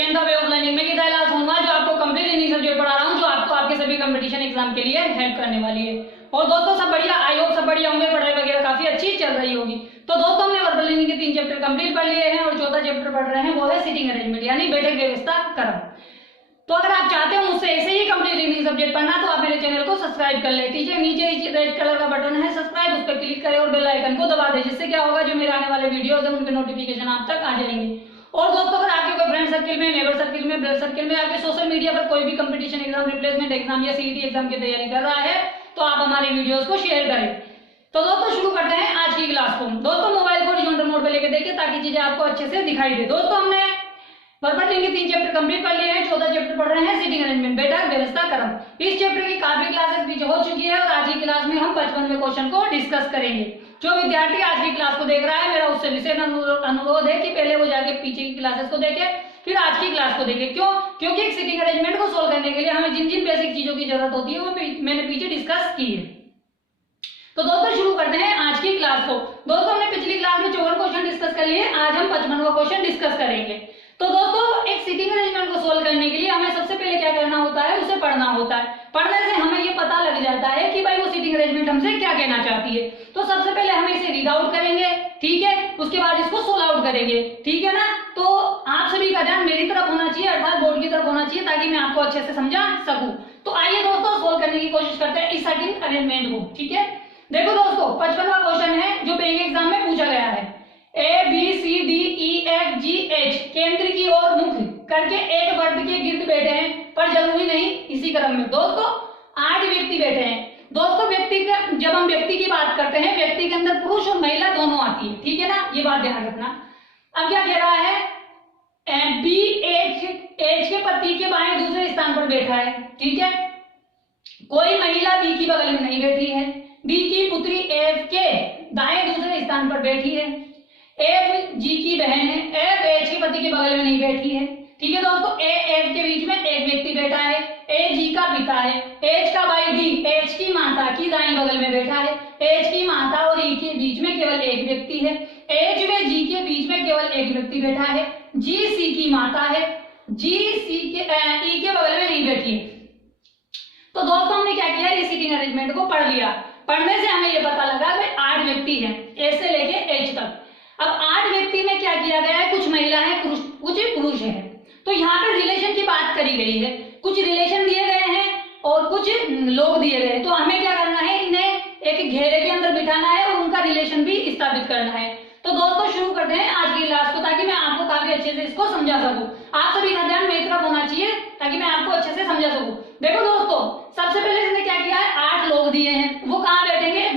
Sustain the way of learning में कितना class होगा जो आपको कंप्लीट रीजनिंग सब्जेक्ट पढ़ा रहा हूँ, जो आपको आपके सभी कंपटीशन एग्जाम के लिए हेल्प करने वाली है। और दोस्तों सब बढ़िया, आई होप सब बढ़िया होंगे, पढ़ाई वगैरह काफी अच्छी चल रही होगी। तो दोस्तों हमने वर्बल रीजनिंग के 3 चैप्टर कंप्लीट पढ़ लिए हैं और चौथा चैप्टर पढ़ रहे हैं, वो है सिटिंग अरेंजमेंट यानी बैठक व्यवस्था क्रम। तो अगर आप चाहते हो मुझसे ऐसे ही कंप्लीट रीजनिंग सब्जेक्ट पढ़ना तो आप मेरे चैनल को सब्सक्राइब कर ले, ठीक है। नीचे रेड कलर का बटन है सब्सक्राइब, उस पर क्लिक करें और बेल आइकन को दबा दें, जिससे क्या होगा जो मेरे आने वाले वीडियोस हैं उनके नोटिफिकेशन आप तक आ जाएंगे। और दोस्तों अगर आपके कोई फ्रेंड सर्किल में, नेबर सर्किल में, ब्लड सर्किल में, आपके सोशल मीडिया पर कोई भी कंपटीशन एग्जाम, रिप्लेसमेंट एग्जाम या सीईटी एग्जाम की तैयारी कर रहा है तो आप हमारे वीडियोस को शेयर करें। तो दोस्तों शुरू करते हैं आज की क्लास को। दोस्तों मोबाइल को हॉरिजॉन्टल मोड पे लेके देखिए ताकि चीजें आपको अच्छे से दिखाई दे। दोस्तों हमने वर्बल रीजनिंग के 3 चैप्टर कंप्लीट कर लिए हैं, चौथा चैप्टर पढ़ रहे हैं सिटिंग अरेंजमेंट बैठक व्यवस्था क्रम। इस चैप्टर की काफी क्लासेस पीछे हो चुकी है और आज की क्लास में हम 55वें क्वेश्चन को डिस्कस करेंगे। जो विद्यार्थी आज की क्लास को देख रहा है, मेरा उससे विशेष अनुरोध है कि पहले वो जाके पीछे की क्लासेस को देखे, फिर आज की क्लास को देखे। क्यों? क्योंकि एक सिटिंग अरेंजमेंट को सोल्व करने के लिए हमें जिन जिन बेसिक चीजों की जरूरत होती है वो मैंने पीछे डिस्कस की है। तो दोस्तों शुरू करते हैं आज की क्लास को। दोस्तों हमने पिछली क्लास में 54 क्वेश्चन डिस्कस कर लिए, आज हम 55वां क्वेश्चन डिस्कस करेंगे। तो दोस्तों एक सिटिंग अरेंजमेंट को सोल्व करने के लिए हमें सबसे पहले क्या करना होता है, उसे पढ़ना होता है। पढ़ने से हमें ये पता लग जाता है कि भाई वो सिटिंग अरेंजमेंट हमसे क्या कहना चाहती है। तो सबसे पहले हम इसे रीड आउट करेंगे, ठीक है, उसके बाद इसको सोल्व आउट करेंगे, ठीक है ना। तो आप सभी का ध्यान मेरी तरफ होना चाहिए, अर्थात बोर्ड की तरफ होना चाहिए, ताकि मैं आपको अच्छे से समझा सकूं। तो आइए दोस्तों सोल्व करने की कोशिश करते हैं इस सिटिंग अरेंजमेंट को, ठीक है। देखो दोस्तों 55वां क्वेश्चन है जो बैंक एग्जाम में पूछा गया है। A B C D E F G H केंद्र की ओर मुख करके एक वर्ग के गिर्द बैठे हैं, पर जरूरी नहीं इसी क्रम में। दोस्तों 8 व्यक्ति बैठे हैं। दोस्तों व्यक्ति का, जब हम व्यक्ति की बात करते हैं, व्यक्ति के अंदर पुरुष और महिला दोनों आती है, ठीक है ना, ये बात ध्यान रखना। अब क्या कह रहा है, बी एच के पति के बाएं दूसरे स्थान पर बैठा है, ठीक है। कोई महिला बी की बगल में नहीं बैठी है। बी की पुत्री एफ के दाएं दूसरे स्थान पर बैठी है। एफ जी की बहन है। एफ एच के पति के बगल में नहीं बैठी है, ठीक है दोस्तों। ए एफ के बीच में एक व्यक्ति बैठा है। ए जी का पिता है। एच का भाई डी एच की माता की दाएं बगल में बैठा है। एच की माता और ई के बीच में केवल एक व्यक्ति है। एच व जी के बीच में केवल एक व्यक्ति बैठा है। जी सी की माता है। जी सी के ई के बगल में नहीं बैठी है। तो दोस्तों हमने क्या किया, इस सिटिंग अरेंजमेंट को पढ़ लिया। पढ़ने से हमें यह पता लगा कि 8 व्यक्ति हैं, ए से लेके एच तक। अब 8 व्यक्ति में क्या किया गया है, कुछ महिला है, कुछ पुरुष है। तो यहाँ पे रिलेशन की बात करी गई है, कुछ रिलेशन दिए गए हैं और कुछ लोग दिए गए हैं। तो हमें क्या करना है, इन्हें एक घेरे के अंदर बिठाना है और उनका रिलेशन भी स्थापित करना है। तो दोस्तों शुरू करते हैं आज की क्लास को, ताकि मैं आपको काफी अच्छे से इसको समझा सकूं। आप सभी का ध्यान मेरी तरफ होना चाहिए ताकि मैं आपको अच्छे से समझा सकूं। देखो दोस्तों सबसे पहले इसने क्या किया है, 8 लोग दिए हैं। वो कहाँ बैठेंगे, एक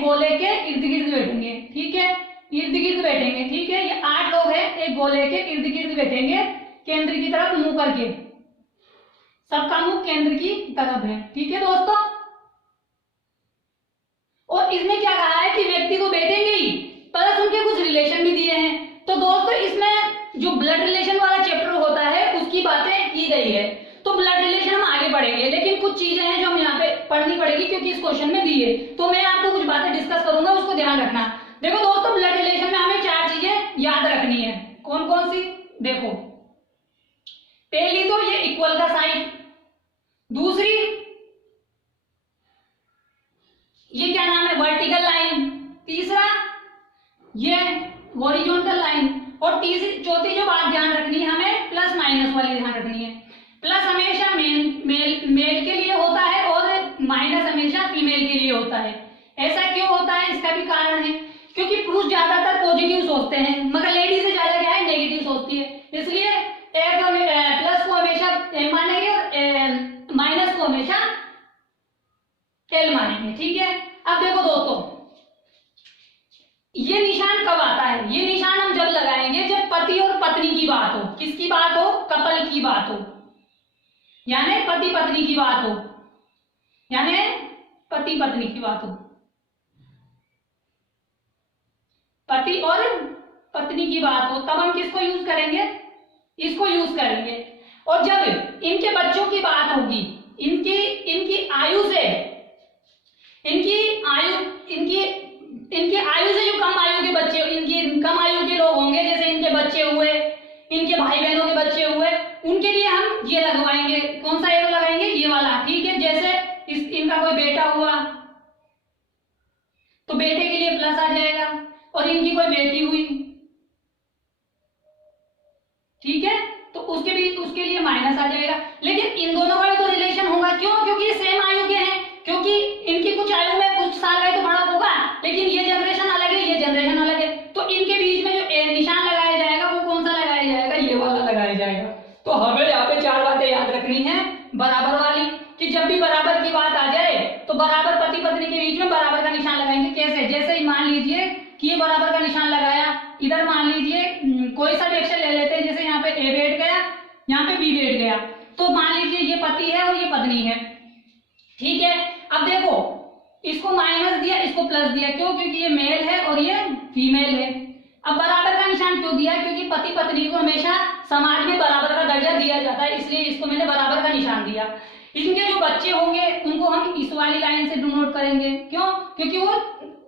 गोले के इर्द गिर्द बैठेंगे, ठीक है, इर्द गिर्द बैठेंगे, ठीक है। ये 8 लोग हैं, एक गोले के इर्द गिर्द बैठेंगे, केंद्र की तरफ मुंह करके, सबका मुंह केंद्र की तरफ है, ठीक है दोस्तों। और इसमें क्या कहा है कि व्यक्ति तो बैठेंगे ही, प्लस उनके कुछ रिलेशन भी दिए हैं। तो दोस्तों इसमें जो ब्लड रिलेशन वाला चैप्टर होता है उसकी बातें की गई है। तो ब्लड रिलेशन हम आगे पढ़ेंगे, लेकिन कुछ चीजें हैं जो हम यहाँ पे पढ़नी पड़ेगी क्योंकि इस क्वेश्चन में दी है। तो मैं आपको कुछ बातें डिस्कस करूंगा, उसको ध्यान रखना। देखो दोस्तों ब्लड रिलेशन में हमें 4 चीजें याद रखनी है। कौन कौन सी, देखो पहली तो ये इक्वल का साइन, दूसरी ये क्या नाम है, वर्टिकल लाइन, तीसरा ये हॉरिजॉन्टल लाइन, और चौथी जो बात ध्यान रखनी है हमें, प्लस माइनस वाली ध्यान रखनी है। प्लस हमेशा मेल के लिए होता है और माइनस हमेशा फीमेल के लिए होता है। ऐसा क्यों होता है, इसका भी कारण है, क्योंकि पुरुष ज्यादातर पॉजिटिव सोचते हैं मगर लेडी से ज्यादा क्या है, नेगेटिव सोचती है। इसलिए प्लस को हमेशा एम मानेंगे और माइनस को हमेशा एल मानेंगे, ठीक है। अब देखो दोस्तों ये निशान कब आता है, ये निशान हम जब लगाएंगे जब पति और पत्नी की बात हो। किसकी बात हो, कपल की बात हो, यानी पति पत्नी की बात हो, यानी पति पत्नी की बात हो, पति और पत्नी की बात हो, तब हम किसको यूज करेंगे, इसको यूज करेंगे। और जब इनके बच्चों की बात होगी, इनकी आयु से, इनकी आयु से जो कम आयु के बच्चे, इनकी कम आयु के लोग होंगे, जैसे इनके बच्चे हुए, इनके भाई बहनों के बच्चे हुए, उनके लिए हम ये लगवाएंगे। कौन सा एरो लगाएंगे? ये वाला, ठीक है। जैसे इनका कोई बेटा हुआ तो बेटे के लिए प्लस आ जाएगा, और इनकी कोई बेटी हुई, ठीक है, तो उसके लिए माइनस आ जाएगा। लेकिन इन दोनों का भी तो रिलेशन होगा, क्यों? क्योंकि ये सेम आयु के हैं, क्योंकि इनकी कुछ आयु में कुछ साल का तो फर्क होगा, लेकिन ये जनरेशन अलग है, ये जनरेशन अलग है, तो इनके बीच में जो निशान लगाया जाएगा वो कौन सा लगाया जाएगा? ये वाला लगाया जाएगा। तो हमें यहाँ पे 4 बातें याद रखनी है बराबर वाली, कि जब भी बराबर की बात आ जाए तो बराबर पति पत्नी के बीच में बराबर का निशान लगाएंगे। कैसे? जैसे मान लीजिए कि ये बराबर का निशान लगाया, इधर मान लीजिए कोई सा भी अक्षर ले लेते हैं, जैसे यहाँ पे ए बैठ गया, यहाँ पे बी बैठ गया, तो मान लीजिए ये पति है और ये पत्नी है, ठीक है। अब देखो, इसको माइनस दिया, इसको प्लस दिया, क्यों? क्योंकि ये मेल है और ये फीमेल है। अब बराबर का निशान क्यों दिया? क्योंकि पति पत्नी को हमेशा समाज में बराबर का दर्जा दिया जाता है, इसलिए इसको मैंने बराबर का निशान दिया। इनके जो बच्चे होंगे उनको हम इस वाली लाइन से डिनोट करेंगे, क्यों? क्योंकि वो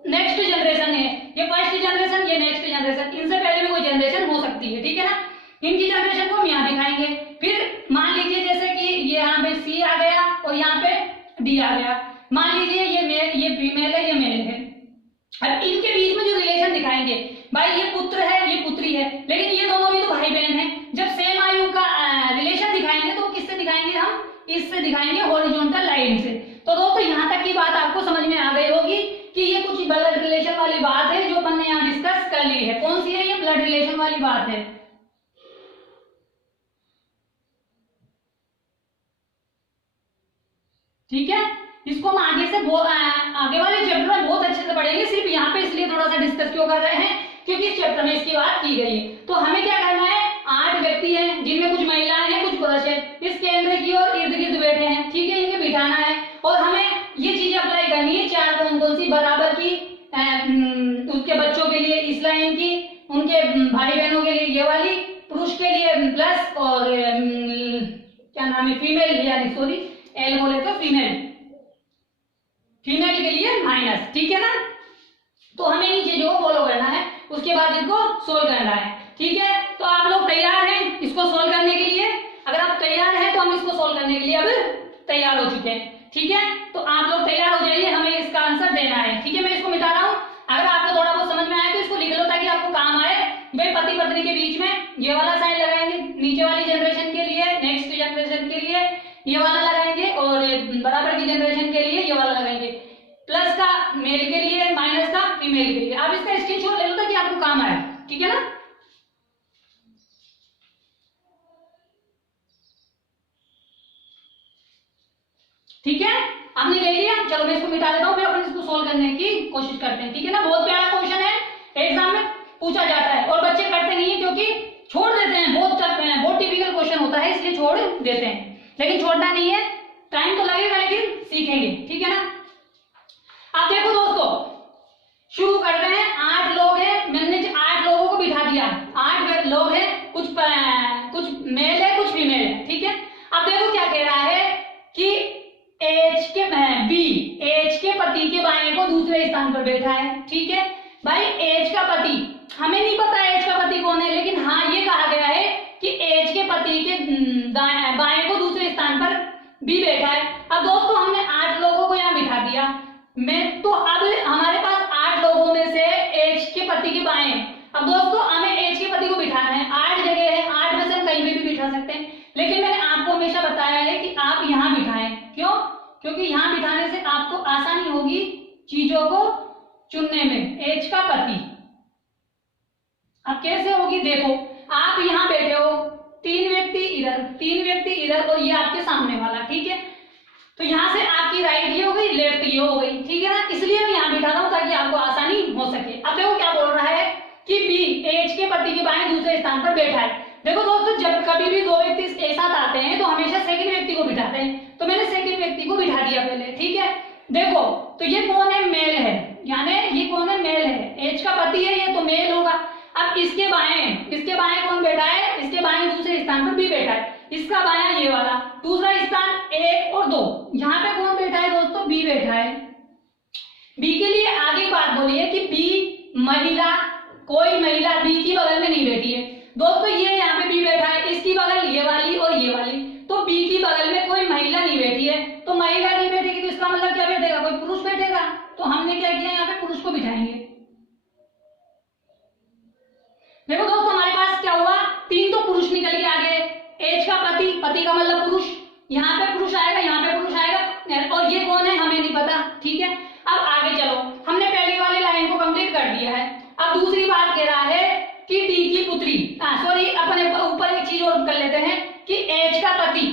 नेक्स्ट जनरेशन है, ये फर्स्ट जनरेशन, ये नेक्स्ट जनरेशन, इनसे पहले भी कोई जनरेशन हो सकती है, ठीक है ना। इनकी जनरेशन को हम यहाँ दिखाएंगे। फिर मान लीजिए जैसे कि ये यहाँ पे सी आ गया और यहाँ पे डी आ गया, मान लीजिए ये फीमेल है, ये मेल है। अब इनके बीच में जो रिलेशन दिखाएंगे, भाई ये पुत्र है, ये पुत्री है, लेकिन ये दोनों भी तो भाई बहन हैं। जब सेम आयु का रिलेशन दिखाएंगे तो किससे दिखाएंगे? हम इससे दिखाएंगे, हॉरिजॉन्टल लाइन से। तो दोस्तों यहाँ तक की बात आपको समझ में आ गई होगी कि ये कुछ ब्लड रिलेशन वाली बात है जो अपन ने यहाँ डिस्कस कर ली है। कौन सी है? ये ब्लड रिलेशन वाली बात है, ठीक है। इसको हम आगे वाले चैप्टर में बहुत अच्छे से पढ़ेंगे, सिर्फ यहाँ पे इसलिए थोड़ा सा डिस्कस क्यों कर रहे हैं क्योंकि इस चैप्टर में इसकी बात की गई है। तो हमें क्या करना है? 8 व्यक्ति हैं जिनमें कुछ महिलाएं हैं, कुछ पुरुष है, इस केंद्र की ओर इर्द गिर्द बैठे हैं, ठीक है, इन्हें बिठाना है और हमें ये चीजें अप्लाई करनी है। 4 कौन सी? बराबर की, उसके बच्चों के लिए इस लाइन की, उनके भाई बहनों के लिए ये वाली, पुरुष के लिए प्लस, और क्या नाम है, फीमेल, यानी सॉरी एल बोले तो फीमेल के लिए माइनस, ठीक है ना। तो हमें इन चीजों को फॉलो करना है, उसके बाद इनको सोल्व करना है, ठीक है। तो आप लोग तैयार हैं इसको सोल्व करने के लिए? अगर आप तैयार हैं तो हम इसको सोल्व करने के लिए अब तैयार हो चुके हैं, ठीक है। तो आप लोग तैयार हो जाइए, हमें इसका आंसर देना है, ठीक है। मैं इसको मिटा रहा हूँ, अगर आपको थोड़ा बहुत समझ में आए तो इसको लिख लो ताकि आपको काम आए। भाई पति पत्नी के बीच में ये वाला साइन लगाएंगे, नीचे वाली जनरेशन के लिए, नेक्स्ट जनरेशन के लिए ये वाला लगाएंगे, और बराबर की जनरेशन के लिए ये वाला लगाएंगे। प्लस का मेल के लिए, माइनस का फीमेल के लिए। आप इसका स्क्रीनशॉट ले लो ताकि आपको काम आए, ठीक है ना। ठीक है, आपने ले लिया, चलो मैं इसको मिटा देता हूँ, फिर अपन इसको सोल्व करने की कोशिश करते हैं, ठीक है ना। बहुत प्यारा क्वेश्चन है, एग्जाम में पूछा जाता है और बच्चे करते नहीं है क्योंकि छोड़ देते हैं, बहुत टिपिकल क्वेश्चन होता है इसलिए छोड़ देते हैं। लेकिन छोड़ना नहीं है, टाइम तो लगेगा लेकिन सीखेंगे, ठीक है ना। अब देखो दोस्तों, शुरू करते हैं। 8 लोग हैं, मैंने 8 लोगों को बिठा दिया, 8 लोग हैं, कुछ मेल है कुछ फीमेल है, ठीक है। अब देखो क्या कह रहा है कि एच के पति के बाएं को दूसरे स्थान पर बैठा है, ठीक है। भाई एच का पति, हमें नहीं पता एच का पति कौन है, लेकिन हाँ ये कहा गया है कि एच के पति के बाएं को दूसरे स्थान पर बी बैठा है। अब दोस्तों हमने 8 लोगों को यहाँ बिठा दिया, मैं तो अब हमारे पास 8 लोगों में से एच के पति के बाएं, अब दोस्तों हमें एच के पति को बिठाना है। 8 जगह है, 8 में से हम कहीं पे भी बिठा सकते हैं, लेकिन मैंने आपको हमेशा बताया है कि आप यहाँ बिठाएं। क्यों? क्योंकि यहाँ बिठाने से आपको आसानी होगी चीजों को चुनने में। एच का पति अब कैसे होगी? देखो आप यहाँ बैठे हो, 3 व्यक्ति इधर, 3 व्यक्ति इधर, और ये आपके सामने वाला, ठीक है। तो यहाँ से आपकी राइट ये हो गई, लेफ्ट ये हो गई, ठीक है ना। इसलिए मैं यहाँ बिठा रहा हूँ ताकि आपको आसानी हो सके। अब देखो क्या बोल रहा है कि बी एच के पति के बाएं दूसरे स्थान पर बैठा है। देखो दोस्तों, जब कभी भी 2 व्यक्ति एक साथ आते हैं तो हमेशा सेकंड व्यक्ति को बिठाते हैं, तो मैंने सेकंड व्यक्ति को बिठा दिया पहले, ठीक है। देखो तो ये कौन है? मेल है, यानी ये कौन है? मेल है, एच का पति है, ये तो मेल होगा। अब इसके बाएं कौन बैठा है? इसके बाएं दूसरे स्थान पर बी बैठा है, इसका बायां ये वाला, दूसरा स्थान 1 और 2, यहाँ पे कौन बैठा है दोस्तों? बी बैठा है। बी के लिए आगे बात बोली है कि बी महिला, कोई महिला बी की बगल में नहीं बैठी है। दोस्तों ये यहाँ पे बी बैठा है, इसकी बगल ये वाली और ये वाली, तो बी की बगल में कोई महिला नहीं बैठी है, तो महिला नहीं बैठेगी तो इसका मतलब क्या बैठेगा, कोई पुरुष बैठेगा। तो हमने क्या किया, यहाँ पे पुरुष को बिठाएंगे। देखो दोस्तों हमारे पास क्या हुआ, 3 तो पुरुष निकल के आ गए, एच का पति, पति का मतलब पुरुष, यहाँ पे पुरुष आएगा, यहाँ पे पुरुष आएगा, और ये कौन है हमें नहीं पता। ठीक है, अब आगे चलो, हमने पहली वाली लाइन को कंप्लीट कर दिया है। अब दूसरी बात कह रहा है कि डी की पुत्री, सॉरी अपने ऊपर एक चीज और कर लेते हैं कि एच का पति,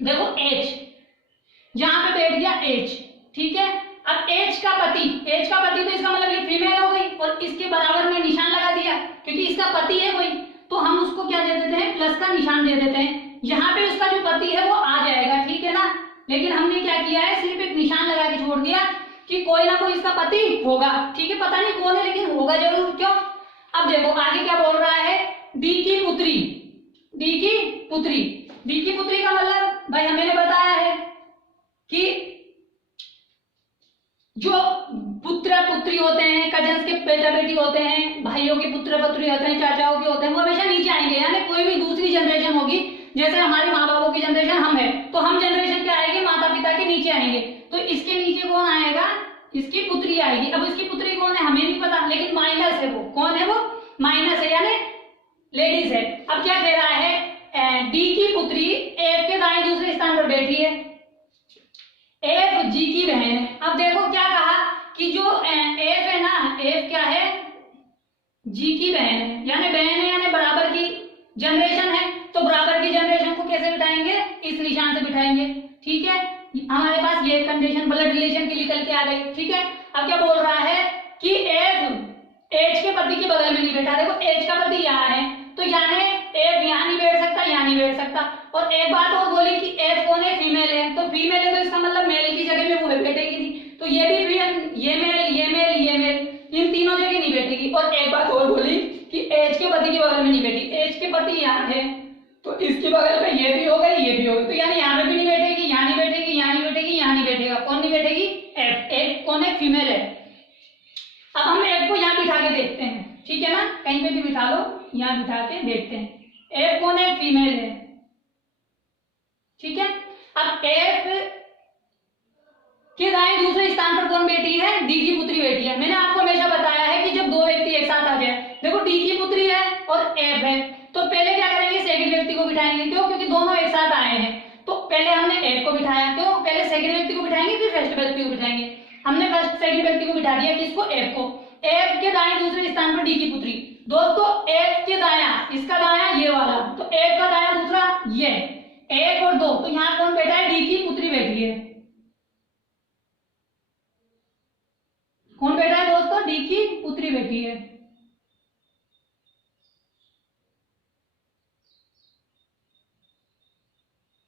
देखो एच जहां पे बैठ गया एच, ठीक है। अब एच का पति तो इसका मतलब ये फीमेल हो गई, और इसके बराबर में निशान लगा दिया क्योंकि इसका पति है कोई, तो हम उसको क्या दे देते हैं, प्लस का निशान दे देते हैं। यहाँ पे उसका जो पति है वो आ जाएगा, ठीक है ना। लेकिन हमने क्या किया है, सिर्फ एक निशान लगा के छोड़ दिया कि कोई ना कोई इसका पति होगा, ठीक है, पता नहीं कौन है लेकिन होगा जरूर। क्यों, अब देखो आगे क्या बोल रहा है, डी की पुत्री, डी की पुत्री, डी की पुत्री का मतलब भाई हमें बताया है कि जो पुत्र पुत्री होते हैं, कजन्स के बेटा बेटी होते हैं, भाइयों के पुत्र पुत्री होते हैं, चाचाओं के होते हैं, वो हमेशा नीचे आएंगे, यानी कोई भी दूसरी जनरेशन होगी, जैसे हमारे माँ बापों की जनरेशन हम है, तो हम जनरेशन क्या आएगी, माता पिता के नीचे आएंगे, तो इसके नीचे कौन आएगा, इसकी पुत्री आएगी। अब इसकी पुत्री कौन है हमें नहीं पता, लेकिन माइनस है, वो कौन है, वो माइनस है यानी लेडीज है। अब क्या कह रहा है, डी की पुत्री एफ के दाएं दूसरे स्थान पर बैठी है, एफ जी की बहन है। अब देखो क्या कहा कि जो एफ है ना, एफ क्या है, जी की बहन है, यानी बहन है यानी बराबर की जनरेशन है, तो बराबर की जनरेशन को कैसे बिठाएंगे, इस निशान से बिठाएंगे, ठीक है। हमारे पास ये कंडीशन ब्लड रिलेशन की निकल के आ गई, ठीक है। अब क्या बोल रहा है कि एफ एच के पति के बगल में नहीं बैठा, देखो एच का पति यहाँ है, तो यानी एफ यहाँ नहीं बैठ सकता, यहाँ नहीं बैठ सकता। और एक बात और बोली कि एफ कौन है, फीमेल है, तो फीमेल है तो इसका मतलब मेल की जगह में वो बैठेगी नहीं, तो ये भी ये मेल ये मेल ये मेल, इन तीनों जगह नहीं बैठेगी। और एक बात और बोली कि एच के पति के बगल में नहीं बैठी, एच के पति यहाँ है, तो इसके बगल में ये भी हो गई ये भी हो गई, तो यानी यहाँ पे भी नहीं बैठेगी, यहाँ नहीं बैठेगी, यहाँ नहीं बैठेगी, यहाँ नहीं बैठेगा, कौन नहीं बैठेगी, एफ। एफ कौन है, फीमेल है। अब हम एफ को यहाँ बिठा के देखते हैं, ठीक है ना, कहीं पे भी बिठा लो, यहाँ बिठा के देखते हैं, एफ कौन है, फीमेल है, ठीक है। अब एफ के दाएं दूसरे स्थान पर कौन बैठी है, डी की पुत्री बैठी है। मैंने आपको हमेशा बताया है कि जब दो व्यक्ति एक साथ आ जाए, देखो डी की पुत्री है और एफ है, तो पहले क्या करेंगे, सेकंड व्यक्ति को बिठाएंगे, क्यों, क्योंकि दोनों एक साथ आए हैं, तो पहले हमने एफ को बिठाया, क्यों, पहले सेकंड व्यक्ति को बिठाएंगे फिर फर्स्ट व्यक्ति को बिठाएंगे। हमने फर्स्ट सेकंड व्यक्ति को बिठा दिया, किसको, एफ को। एफ के दाएं दूसरे स्थान पर डी की पुत्री, दोस्तों एफ के दाया, इसका दाया ये वाला, तो एफ का दाया दूसरा ये, 1 और 2, तो यहाँ कौन बैठा है, डी की पुत्री बैठी है। कौन बैठा है दोस्तों, डी की पुत्री बैठी है,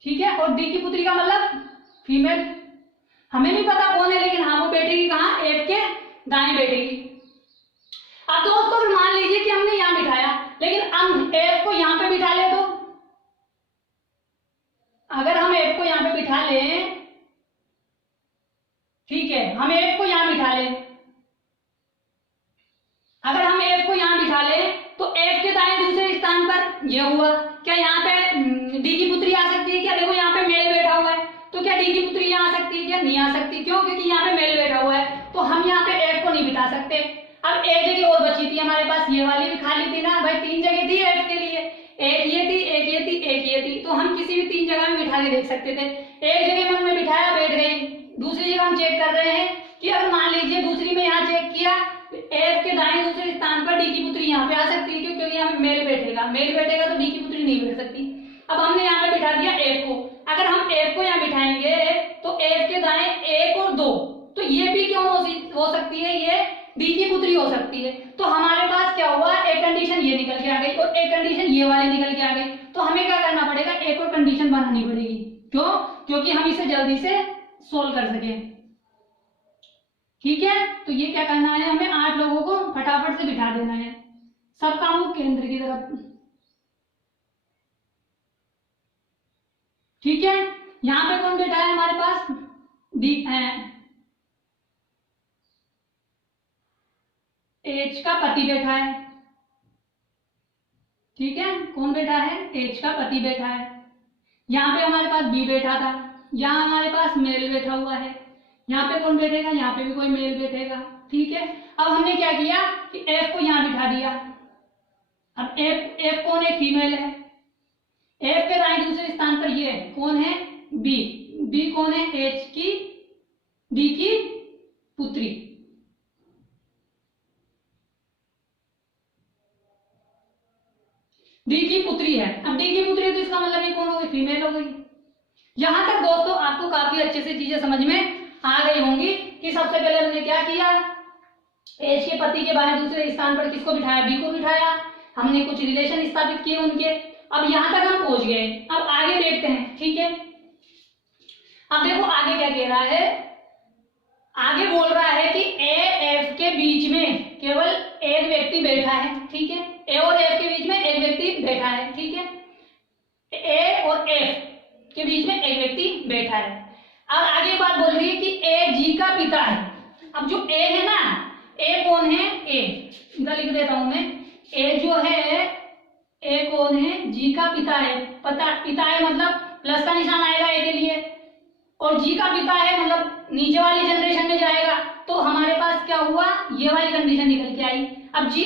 ठीक है। और डी की पुत्री का मतलब फीमेल, हमें नहीं पता कौन है, लेकिन हाँ वो बैठेगी कहाँ, एफ के दाएं बैठेगी। अब दोस्तों फिर मान लीजिए कि हमने यहाँ बिठाया, लेकिन हम एफ को यहाँ पे बिठा ले, तो अगर हम एफ को यहाँ पे बिठा लें, ठीक है, हम एफ को यहाँ बिठा लें, अगर हम एफ को यहाँ बिठा लें तो एफ के दाएं दूसरे स्थान पर ये हुआ, क्या यहाँ पे डी की पुत्री आ सकती है क्या, देखो यहाँ पे मेल बैठा हुआ है, तो क्या डी की पुत्री यहाँ आ सकती है क्या, नहीं आ सकती, क्यों, क्योंकि यहाँ पे मेल बैठा हुआ है, तो हम यहाँ पे एफ को नहीं बिठा सकते। अब एक जगह और बची थी हमारे पास, ये वाली भी खाली थी ना भाई, 3 जगह थी एफ के लिए, एक ये थी, एक ये थी, एक ये थी, तो हम किसी भी 3 जगह में बिठा के देख सकते थे। एक जगह मन में बिठाया, बैठ गई, दूसरी जगह हम चेक कर रहे हैं कि अगर मान लीजिए दूसरी में यहाँ चेक किया, एफ के दाएं दूसरे स्थान पर डी की पुत्री यहाँ पे आ सकती है, क्योंकि यहाँ पे मेल बैठेगा, मेल बैठेगा तो डी की पुत्री नहीं बैठ सकती। अब हमने यहाँ पे बिठा दिया एफ को, अगर हम एफ को यहाँ बिठाएंगे तो एफ के दाएं 1 और 2, तो ये भी क्यों हो सकती है, ये डी की पुत्री हो सकती है। तो हमारे पास क्या हुआ, एक कंडीशन ये निकल के आ गई और एक कंडीशन ये वाली निकल के आ गई, तो हमें क्या करना पड़ेगा, एक और कंडीशन बनानी पड़ेगी, क्यों, क्योंकि हम इसे जल्दी से सोल्व कर सके, ठीक है। तो ये क्या करना है, हमें 8 लोगों को फटाफट से बिठा देना है, सबका मुख केंद्र की तरफ, ठीक है। यहाँ पे कौन बैठा है हमारे पास, डी एच का पति बैठा है, ठीक है, कौन बैठा है? एच का पति बैठा है। यहाँ पे हमारे पास बी बैठा था, यहाँ हमारे पास मेल बैठा हुआ है। यहाँ पे कौन बैठेगा? यहाँ पे भी कोई मेल बैठेगा। ठीक है, अब हमने क्या किया कि एफ को यहाँ बिठा दिया। अब एफ कौन है? फीमेल है। एफ के राइट दूसरे स्थान पर ये है, कौन है? बी। बी कौन है? एच की, डी की पुत्री। डी की पुत्री है। अब डी की पुत्री है तो इसका मतलब ये कौन हो गई? फीमेल हो गई। यहां तक दोस्तों आपको काफी अच्छे से चीजें समझ में आ गई होंगी कि सबसे पहले हमने क्या किया, एच के पति के बाहर दूसरे स्थान पर किसको बिठाया? बी को बिठाया। हमने कुछ रिलेशन स्थापित किए उनके। अब यहां तक हम पहुंच गए। अब आगे देखते हैं। ठीक है, अब देखो आगे क्या कह रहा है। आगे बोल रहा है कि ए एफ के बीच में केवल एक व्यक्ति बैठा है। ठीक है, ए और एफ के बीच में एक व्यक्ति बैठा है। ठीक है, ए और एफ के बीच में एक व्यक्ति बैठा है। अब आगे बात बोल रही है कि ए जी का पिता है। अब जो ए है ना, ए कौन है? ए इधर लिख देता हूं मैं। ए जो है, ए कौन है? जी का पिता है। पिता है मतलब प्लस का निशान आएगा ए के लिए, और जी का पिता है मतलब नीचे वाली जनरेशन में जाएगा। तो हमारे पास क्या हुआ? ये वाली कंडीशन निकल के आई। अब जी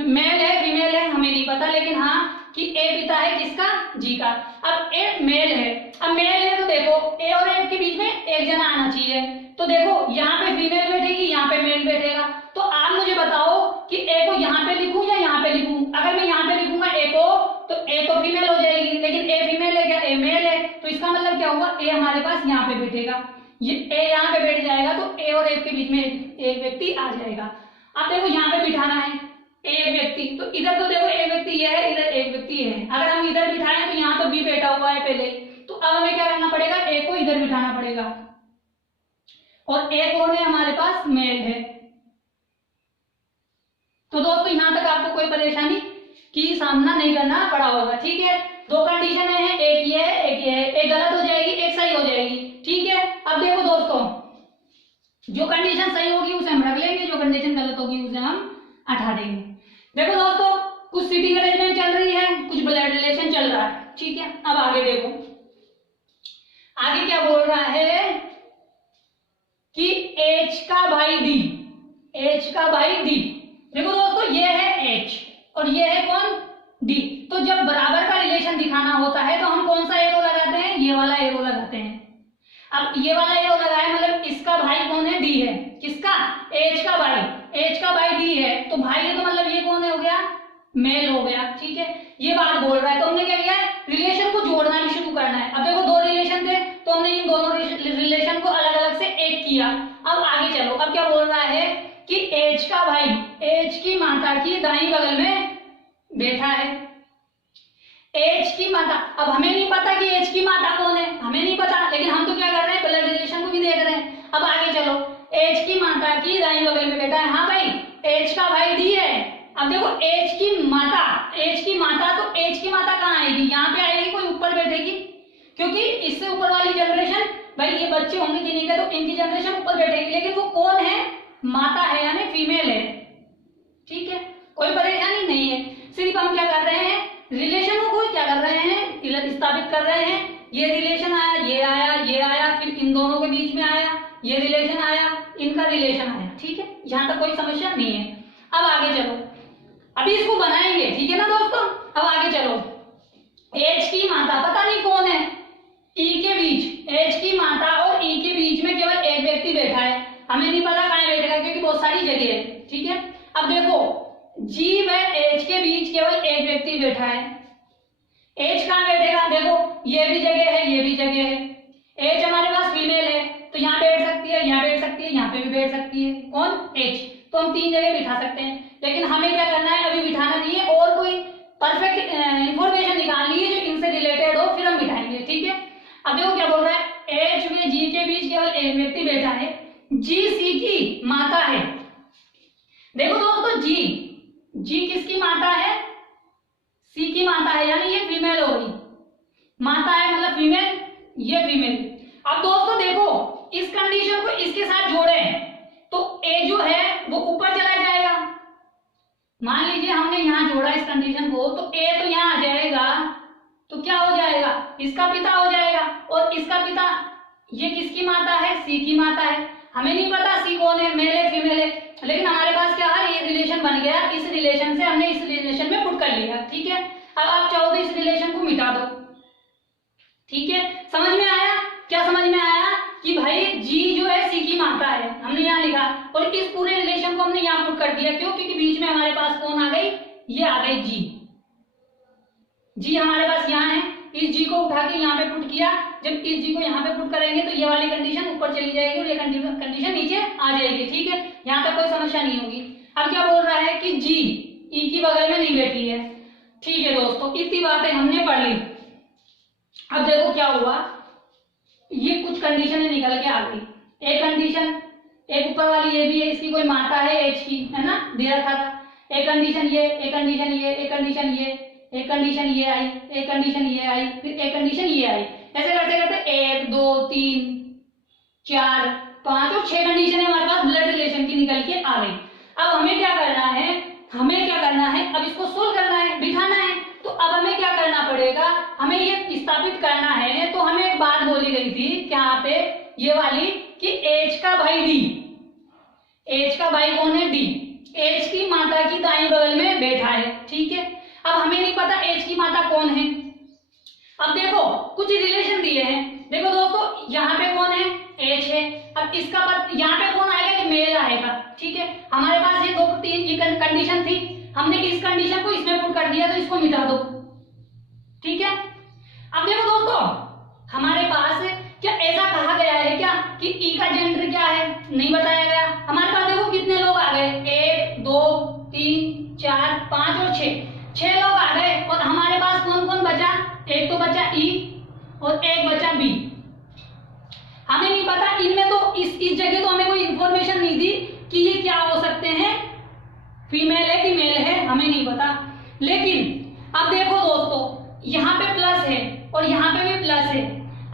मेल है फीमेल है हमें नहीं पता, लेकिन हाँ कि ए पिता है किसका? जी का। अब ए मेल है। अब मेल है तो देखो ए और एफ के बीच में एक जना आना चाहिए। तो देखो यहाँ पे फीमेल बैठेगी, यहाँ पे मेल बैठेगा। तो आप मुझे बताओ कि ए को यहाँ पे लिखूं या यहाँ पे लिखूं? अगर मैं यहाँ पे लिखूंगा ए को, तो ए तो फीमेल हो जाएगी, लेकिन ए फीमेल है क्या? ए मेल है। तो इसका मतलब क्या हुआ? ए हमारे पास यहाँ पे बैठेगा, ये ए यहाँ पे बैठ जाएगा, तो ए और एफ के बीच में एक व्यक्ति आ जाएगा। अब देखो यहाँ पे बिठाना है एक व्यक्ति, तो इधर तो देखो एक व्यक्ति ये है, इधर एक व्यक्ति ये है। अगर हम इधर बिठाएं तो यहाँ तो बी बैठा हुआ है पहले, तो अब हमें क्या करना पड़ेगा? ए को इधर बिठाना पड़ेगा, और ए कौन है? हमारे पास मेल है। तो दोस्तों यहाँ तक आपको कोई परेशानी की सामना नहीं करना पड़ा होगा। ठीक है, दो कंडीशन है, एक ये है एक ये है, एक गलत हो जाएगी एक सही हो जाएगी। ठीक है, अब देखो दोस्तों, जो कंडीशन सही होगी उसे हम रख लेंगे, जो कंडीशन गलत होगी उसे हम हटा देंगे। देखो दोस्तों, कुछ सिटिंग अरेंजमेंट चल रही है, कुछ ब्लड रिलेशन चल रहा है। ठीक है, अब आगे देखो, आगे क्या बोल रहा है कि एच का भाई डी, एच का भाई डी। देखो दोस्तों, ये है एच और ये है कौन? डी। तो जब बराबर का रिलेशन दिखाना होता है तो हम कौन सा एरो लगाते हैं? ये वाला एरो लगाते हैं। अब ये वाला एरो लगाया मतलब इसका भाई कौन है? डी है। किसका? एच का भाई। एच का भाई डी है, तो भाई है तो मतलब ये कौन हो गया? मेल हो गया। ठीक है, ये बात बोल रहा है, तो हमने क्या किया है? रिलेशन को जोड़ना भी शुरू करना है। अब देखो दो रिलेशन थे, तो हमने इन दोनों रिलेशन को अलग अलग से एक किया। अब आगे चलो, अब क्या बोल रहा है कि एच का भाई एच की माता की दाईं बगल में बैठा है। एच की माता, अब हमें नहीं पता कि एच की माता कौन है, हमें नहीं पता, लेकिन हम तो क्या कर रहे हैं? ब्लड रिलेशन को भी देख रहे हैं। अब आगे चलो, एच की माता की दाईं बगल में बैठा है। हाँ भाई, एच का भाई डी है। अब देखो एच की माता, एच की माता, तो एच की माता कहाँ आएगी? यहाँ पे आएगी, कोई ऊपर बैठेगी, क्योंकि इससे ऊपर वाली जनरेशन, भाई ये बच्चे होंगे जिन्हीं के, तो इनकी जनरेशन ऊपर बैठेगी, लेकिन वो कौन है? माता है, यानी फीमेल है। ठीक है, कोई परेशानी नहीं है। सिर्फ हम क्या कर रहे हैं? रिलेशन को क्या कर रहे हैं? स्थापित कर रहे हैं। ये रिलेशन आया, ये आया, ये आया, फिर इन दोनों के बीच में आया, ये रिलेशन आया, इनका रिलेशन आया। ठीक है, यहाँ तक कोई समस्या नहीं है। अब आगे चलो, अभी इसको बनाएंगे। ठीक है ना दोस्तों, अब आगे चलो, एच की माता पता नहीं कौन है? ई के बीच, एच की माता और ई के बीच में केवल एक व्यक्ति बैठा है, हमें नहीं पता कहाँ बैठेगा, क्योंकि बहुत सारी जगह है। ठीक है, अब देखो जी व एच के बीच केवल एक व्यक्ति बैठा है। एच कहाँ बैठेगा? देखो ये भी जगह है, ये भी जगह है। एच हमारे पास फीमेल है, तो यहाँ बैठ सकती है, यहाँ बैठ सकती है, यहाँ पे भी बैठ सकती है। कौन? एच। तो हम तीन जगह बिठा सकते हैं, लेकिन हमें क्या करना है? अभी बिठाना नहीं है, और कोई परफेक्ट इंफॉर्मेशन निकालनी है जो इनसे रिलेटेड हो, फिर हम बिठाएंगे। ठीक है, अब देखो क्या बोल रहा है? एच में जी के बीच केवल एक व्यक्ति बैठा है। जी सी की माता है। देखो दोस्तों, जी किसकी माता है? सी की माता है, यानी ये फीमेल हो गई। माता है मतलब फीमेल, ये फीमेल। अब दोस्तों देखो, इस कंडीशन को इसके साथ जोड़े तो ए जो है वो ऊपर चला जाएगा। मान लीजिए हमने यहां जोड़ा रहा है इस कंडीशन को, तो ए तो यहाँ आ जाएगा, तो क्या हो जाएगा, इसका पिता हो जाएगा। और इसका पिता ये किसकी माता है, सी की माता है। हमें नहीं पता सी कौन है, मेल है फीमेल है, लेकिन हमारे पास क्या है, ये रिलेशन बन गया। इस रिलेशन से हमने इस रिलेशन में पुट कर लिया, ठीक है। अब आप चाहो तो इस रिलेशन को मिटा दो, ठीक है। समझ में आया, क्या समझ में आया कि भाई जी जो है सी की माता है, हमने यहाँ लिखा, और इस पूरे रिलेशन को हमने यहाँ पुट कर दिया। क्यों, क्योंकि बीच में हमारे पास कौन आ गई, ये आ गई जी। जी हमारे पास यहाँ है, इस जी को उठा के यहाँ पे पुट किया। जब इस जी को यहाँ पे पुट करेंगे तो ये वाली कंडीशन ऊपर चली जाएगी और ये कंडीशन नीचे आ जाएगी, ठीक है। यहाँ तक कोई समस्या नहीं होगी। अब क्या बोल रहा है कि जी ई की बगल में नहीं बैठी है, ठीक है दोस्तों, इतनी बातें हमने पढ़ ली। अब देखो क्या हुआ, ये कुछ कंडीशन निकल के आ गई। एक कंडीशन, एक ऊपर वाली ये भी है, इसकी कोई माता है एच की, है ना, दे रखा था। एक कंडीशन ये, एक कंडीशन ये, एक कंडीशन ये, एक कंडीशन ये आई, एक कंडीशन ये आई, फिर एक कंडीशन ये आई। ऐसे करते करते 1 2 3 4 5 और 6 कंडीशन हमारे पास ब्लड रिलेशन की निकल के आ गई। अब हमें क्या करना है, हमें क्या करना है, अब इसको सोल्व करना है, बिठाना है। तो अब हमें क्या करना पड़ेगा, हमें ये स्थापित करना है। तो हमें एक बात बोली गई थी क्या पे, ये वाली, कि एच का भाई डी, एच का भाई कौन है, डी, एच की माता की दाएं बगल में बैठा है, ठीक है। अब हमें नहीं पता एच की माता कौन है। अब देखो कुछ रिलेशन दिए हैं, देखो दोस्तों यहाँ पे कौन है, एच है। अब इसका यहाँ पे कौन आएगा, ये मेल आएगा, ठीक है। हमारे पास ये 2 3 कंडीशन थी, हमने इस कंडीशन को इसमें पुट कर दिया, तो इसको मिटा दो, ठीक है। अब देखो दोस्तों हमारे पास क्या ऐसा कहा गया है क्या कि ई का जेंडर क्या है, नहीं बताया गया। हमारे पास देखो कितने लोग आ गए, 1 2 3 4 5 और 6 लोग आ गए। और हमारे पास कौन कौन बचा, एक तो बचा ई और एक बचा बी। हमें नहीं पता इनमें, तो इस जगह तो हमें कोई इंफॉर्मेशन नहीं दी कि ये क्या हो सकते हैं, फीमेल है कि मेल है, हमें नहीं पता। लेकिन अब देखो दोस्तों यहाँ पे प्लस है और यहाँ पे भी प्लस है।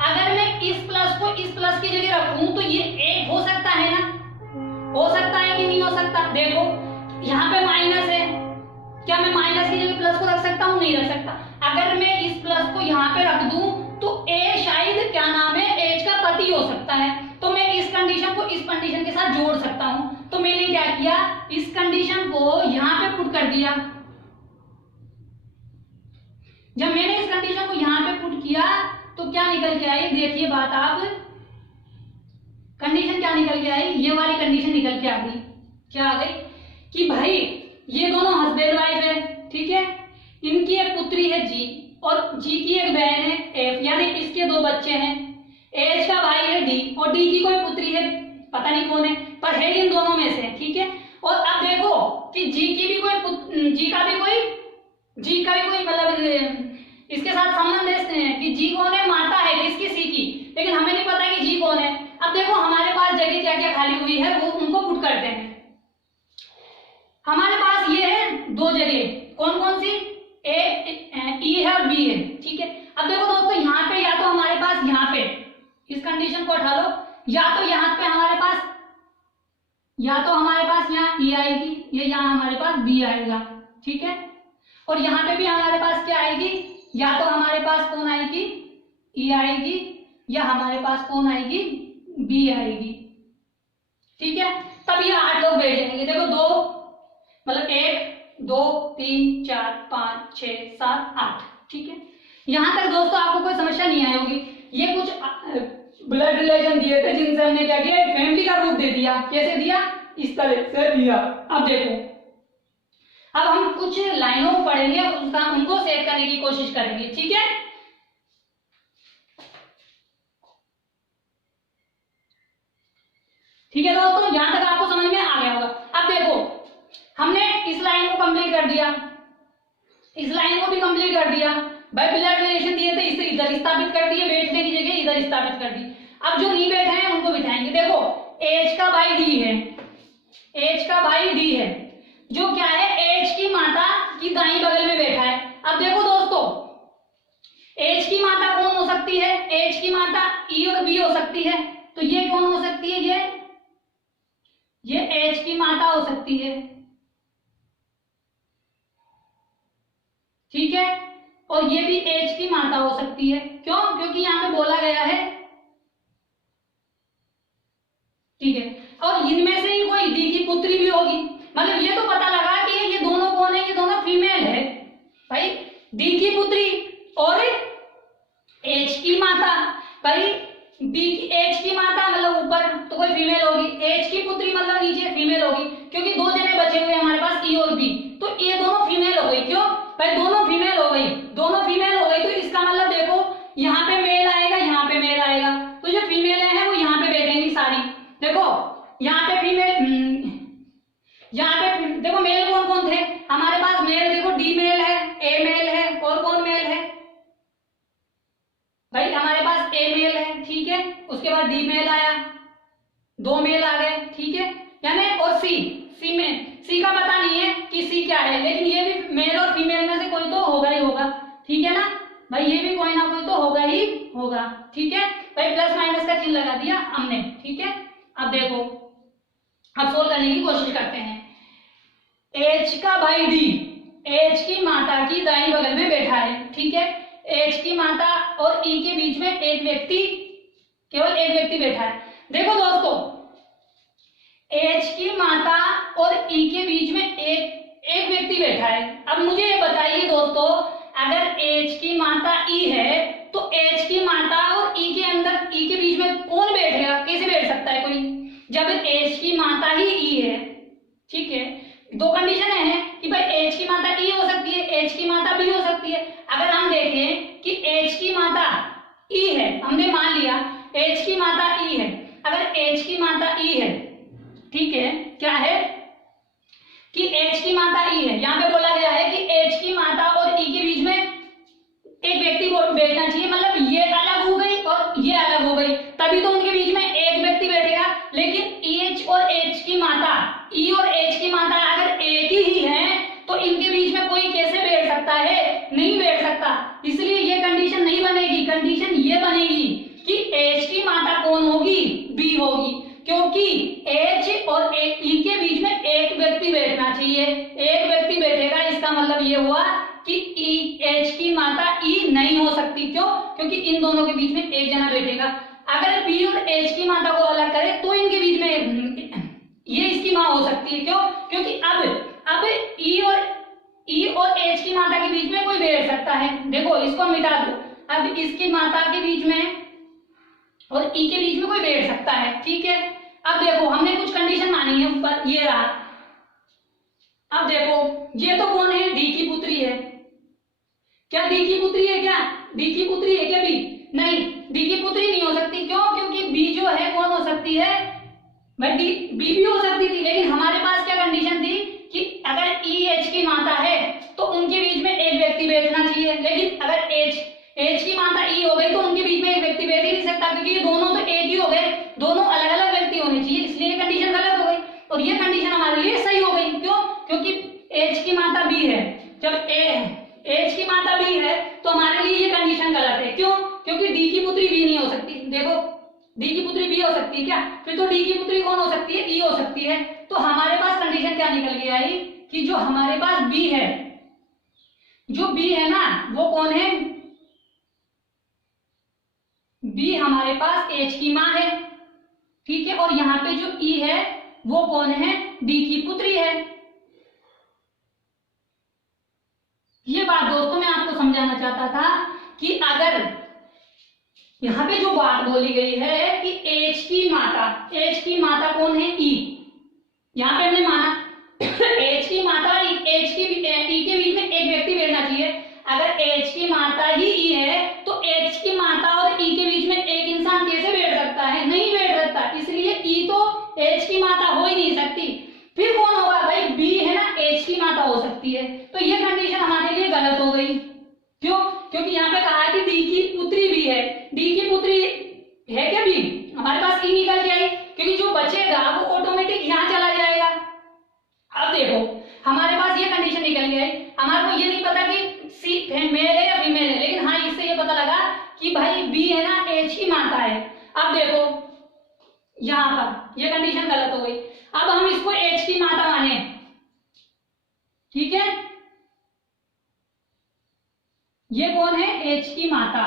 अगर मैं इस प्लस को इस प्लस की जगह रखूं तो ये एक हो सकता है ना, हो सकता है कि नहीं हो सकता। देखो यहाँ पे माइनस है, क्या मैं माइनस की जगह प्लस को रख सकता हूँ, नहीं रख सकता। अगर मैं इस प्लस को यहाँ पे रख दूं तो ए शायद क्या नाम है, एच का पति हो सकता है। तो मैं इस कंडीशन को इस कंडीशन के साथ जोड़ सकता हूं। तो मैंने क्या किया, इस कंडीशन को यहां पे पुट कर दिया। जब मैंने इस कंडीशन को यहां पे पुट किया तो क्या निकल के आई, देखिए बात आप, कंडीशन क्या निकल के आई, ये वाली कंडीशन निकल के आ गई। क्या आ गई कि भाई ये दोनों हस्बैंड वाइफ है, ठीक है, इनकी एक पुत्री है जी और जी की एक बहन है एफ, यानी इसके 2 बच्चे हैं। एच का भाई है डी और डी की कोई पुत्री है, पता नहीं कौन है, पर है इन दोनों में से, ठीक है। और अब देखो कि जी का भी कोई मतलब इसके साथ संबंध है कि जी कौन है, माता है किसकी, सी की, लेकिन हमें नहीं पता कि जी कौन है। अब देखो हमारे पास जगह क्या क्या खाली हुई है, वो उनको पुट करते हैं। हमारे पास ये है 2 जगह, कौन कौन सी, ई है और बी है, ठीक है। अब देखो दोस्तों यहाँ पे या तो हमारे पास यहाँ पे इस कंडीशन को उठा लो, या तो यहाँ पे हमारे पास यहाँ ई आएगी, ये यहाँ हमारे पास बी आएगा, ठीक है। और यहाँ पे भी हमारे पास क्या आएगी, या तो हमारे पास कौन आएगी, ई आएगी, या हमारे पास कौन आएगी, बी आएगी, ठीक है। तब ये 8 लोग बैठ जाएंगे। देखो 2 मतलब 1 2 3 4 5 6 7 8, ठीक है। यहां तक दोस्तों आपको कोई समस्या नहीं आई होगी। ये कुछ ब्लड रिलेशन दिए थे जिनसे हमने क्या किया, फैमिली का रूप दे दिया। कैसे दिया, इस तरह से दिया। अब देखो अब हम कुछ लाइनों को पढ़ेंगे, उनको सेव करने की कोशिश करेंगे, ठीक है। ठीक है दोस्तों, यहां तक आपको समझ में आ गया होगा। अब देखो हमने इस लाइन को कंप्लीट कर दिया, इस लाइन को भी कंप्लीट कर दिया। भाई ब्लड रिलेशन दिए थे, इसे इधर स्थापित कर दिए, बैठने की जगह इधर स्थापित कर दी। अब जो नहीं बैठे हैं उनको बिठाएंगे। देखो एच का भाई डी है, एच का भाई डी है, जो क्या है, एच की माता की दाईं बगल में बैठा है। अब देखो दोस्तों एच की माता कौन हो सकती है, एच की माता ई और बी हो सकती है। तो ये कौन हो सकती है, ये एच की माता हो सकती है। ठीक है, और ये भी एच की माता हो सकती है। क्यों? क्योंकि यहाँ पे बोला गया है, ठीक है, और इनमें से ही कोई डी की पुत्री भी होगी। मतलब ये तो पता लगा कि ये दोनों कौन है, ये दोनों फीमेल है भाई, डी की पुत्री और एच की माता। भाई डी की एच की माता मतलब ऊपर तो कोई फीमेल होगी, एच की पुत्री मतलब नीचे फीमेल होगी, क्योंकि दो जने बचे हुए हमारे पास ई और बी, तो ये दोनों फीमेल हो गई। क्यों भाई? दोनों फीमेल हो गई, दोनों फीमेल हो गई, तो इसका मतलब देखो यहाँ पे मेल आएगा, यहाँ पे मेल आएगा, तो जो फीमेल है वो यहाँ पे बैठेंगी सारी। देखो यहाँ पे फीमेल, यहाँ पे देखो मेल कौन कौन थे हमारे पास, मेल देखो डी मेल है, ए मेल है, और कौन मेल है भाई? हमारे पास ए मेल है, ठीक है, उसके बाद डी मेल आया, दो मेल आ गए, ठीक है, यानी और सी में सी का पता नहीं है कि सी क्या है, लेकिन ये भी मेल और फीमेल में से कोई तो होगा ही होगा, ठीक है ना भाई? ये भी कोई ना कोई तो होगा ही होगा, ठीक है भाई? प्लस माइनस का चिन्ह लगा दिया हमने, ठीक है। अब देखो, अब सोल्व करने की कोशिश करते हैं। एच का भाई डी, एच की माता की दाईं बगल में बैठा है, ठीक है, एच की माता और ई के बीच में एक व्यक्ति, केवल एक व्यक्ति बैठा है। देखो दोस्तों, एच की माता और ई के बीच में एक व्यक्ति बैठा है। अब मुझे ये बताइए दोस्तों, अगर एच की माता ई है तो एच की माता और ई के अंदर, ई के बीच में कौन बैठेगा? कैसे बैठ सकता है कोई, जब एच की माता ही ई है, ठीक है। दो कंडीशन है कि भाई एच की माता ई हो सकती है, एच की माता बी हो सकती है। अगर हम देखें कि एच की माता ई है, हमने मान लिया एच की माता ई है, अगर एच की माता ई है, ठीक है, क्या है कि एच की माता ई है, यहाँ पे बोला गया है कि एच की माता और ई के बीच में एक व्यक्ति को बैठना चाहिए, मतलब ये अलग हो गई और ये अलग हो गई, तभी तो उनके बीच में एक व्यक्ति बैठेगा। लेकिन एच और एच की माता, ई और एच की माता अगर एक ही है तो इनके बीच में कोई कैसे बैठ सकता है? नहीं बैठ सकता, इसलिए ये कंडीशन नहीं बनेगी। कंडीशन ये बनेगी कि एच की माता कौन होगी? बी होगी, क्योंकि एच और ई के बीच में एक व्यक्ति बैठना चाहिए, एक व्यक्ति बैठेगा, इसका मतलब ये हुआ कि ई एच की माता ई नहीं हो सकती। क्यों? क्योंकि इन दोनों के बीच में एक जना बैठेगा। अगर बी और एच की माता को अलग करे तो इनके बीच में ये इसकी मां हो सकती है। क्यों? क्योंकि अब ई और एच की माता के बीच में कोई बैठ सकता है। देखो इसको मिटा दो, अब इसकी माता के बीच में और ई के बीच में कोई बैठ सकता है, ठीक है। अब देखो हमने कुछ कंडीशन मानी है ऊपर, ये रहा। अब देखो ये तो कौन है? डी की पुत्री है। क्या डी की पुत्री है? क्या डी की पुत्री है? क्या बी? नहीं, डी की पुत्री नहीं हो सकती। क्यों? क्योंकि बी जो है कौन हो सकती है भाई? डी बी भी हो सकती थी, लेकिन हमारे पास क्या कंडीशन थी कि अगर ई एच की माता है तो उनके बीच में एक व्यक्ति बैठना चाहिए। लेकिन अगर एच की माता ई हो गई तो उनके बीच में एक व्यक्ति बैठ ही नहीं सकता, क्योंकि ये दोनों तो एक ही हो गए, दोनों अलग अलग व्यक्ति होने चाहिए, इसलिए ये कंडीशन गलत हो गई। और ये कंडीशन हमारे लिए सही हो गई। क्यों? क्योंकि एच की माता बी है, जब एच की माता बी है तो हमारे लिए ये कंडीशन गलत है। क्यों? क्योंकि डी की पुत्री बी नहीं हो सकती। देखो डी की पुत्री बी हो सकती है क्या? फिर तो डी की पुत्री कौन हो सकती है? ई हो सकती है। तो हमारे पास कंडीशन क्या निकल के आई कि जो हमारे पास बी है, जो बी है ना वो कौन है? बी हमारे पास एच की मां है, ठीक है। और यहाँ पे जो ई है वो कौन है? डी की पुत्री है। ये बात दोस्तों मैं आपको समझाना चाहता था कि अगर यहाँ पे जो बात बोली गई है कि एच की माता कौन है? ई। यहाँ पे हमने माना एच की माता एच की ई के बीच में एक व्यक्ति बैठना चाहिए। अगर एच की माता ही ई है तो एच की माता और ई के बीच में एक इंसान कैसे बैठ सकता है? नहीं बैठ सकता, इसलिए ई तो एच की माता हो ही नहीं सकती। फिर कौन होगा भाई? बी है ना, एच की माता हो सकती है। तो ये कंडीशन हमारे लिए गलत हो गई। क्यों? क्योंकि यहाँ पे कहा कि डी की पुत्री भी है। डी की पुत्री है क्या बी? हमारे पास ई निकल के आई, क्योंकि जो बचेगा वो ऑटोमेटिक यहाँ चला जाएगा। अब देखो हमारे पास ये कंडीशन निकल गई, हमारे को ये नहीं पता कि सी मेल है या फीमेल है, लेकिन हाँ इससे ये पता लगा कि भाई बी है ना एच की माता है। अब देखो यहाँ पर ये कंडीशन गलत हो गई। अब हम इसको एच की माता माने, ठीक है। ये कौन है? एच की माता।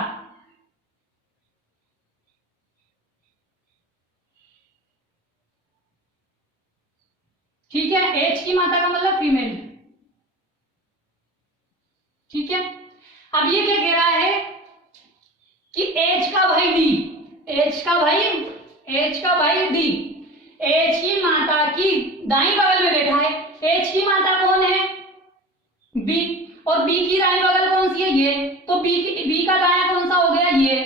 ठीक है, एच की माता का मतलब फीमेल। ठीक है, अब ये क्या कह रहा है कि एच का भाई डी, एच का भाई डी, एच की माता की दाईं बगल में बैठा है। एच की माता कौन है? बी, और बी की दाईं बगल कौन सी है? ये। तो बी का दायां कौन सा हो गया? ये।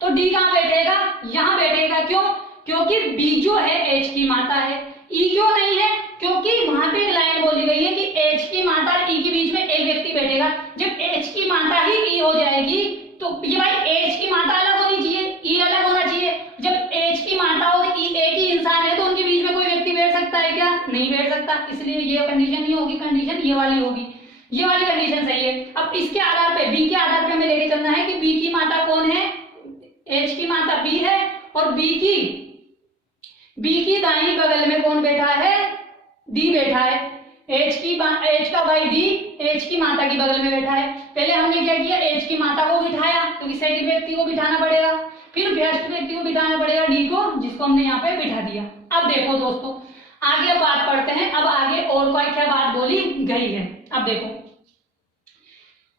तो डी कहां बैठेगा? यहां बैठेगा। क्यों? क्योंकि बी जो है एच की माता है। ई क्यों नहीं है? क्योंकि वहां पे एक लाइन बोली गई है कि एच की माता और ई के बीच में एक व्यक्ति बैठेगा। जब एच की माता ही ई हो जाएगी तो ये भाई एच की माता अलग होनी चाहिए, ई अलग होना चाहिए। जब एच की माता और ई एक ही इंसान है तो उनके बीच में कोई व्यक्ति बैठ सकता है क्या? नहीं बैठ सकता। इसलिए ये कंडीशन नहीं होगी, कंडीशन ये वाली होगी। ये वाली कंडीशन सही है। अब इसके आधार पे, बी के आधार पे हमें लेके चलना है कि बी की माता कौन है? एच की माता बी है, और बी की दाईं बगल में कौन बैठा है? डी बैठा है। एच का भाई डी एच की माता की बगल में बैठा है। पहले हमने क्या किया? एच की माता को बिठाया, क्योंकि सेकंड व्यक्ति को बिठाना पड़ेगा, फिर फर्स्ट व्यक्ति को बिठाना पड़ेगा डी को, जिसको हमने यहाँ पे बिठा दिया। अब देखो दोस्तों, आगे बात पढ़ते हैं। अब आगे और कोई क्या बात बोली गई है? अब देखो,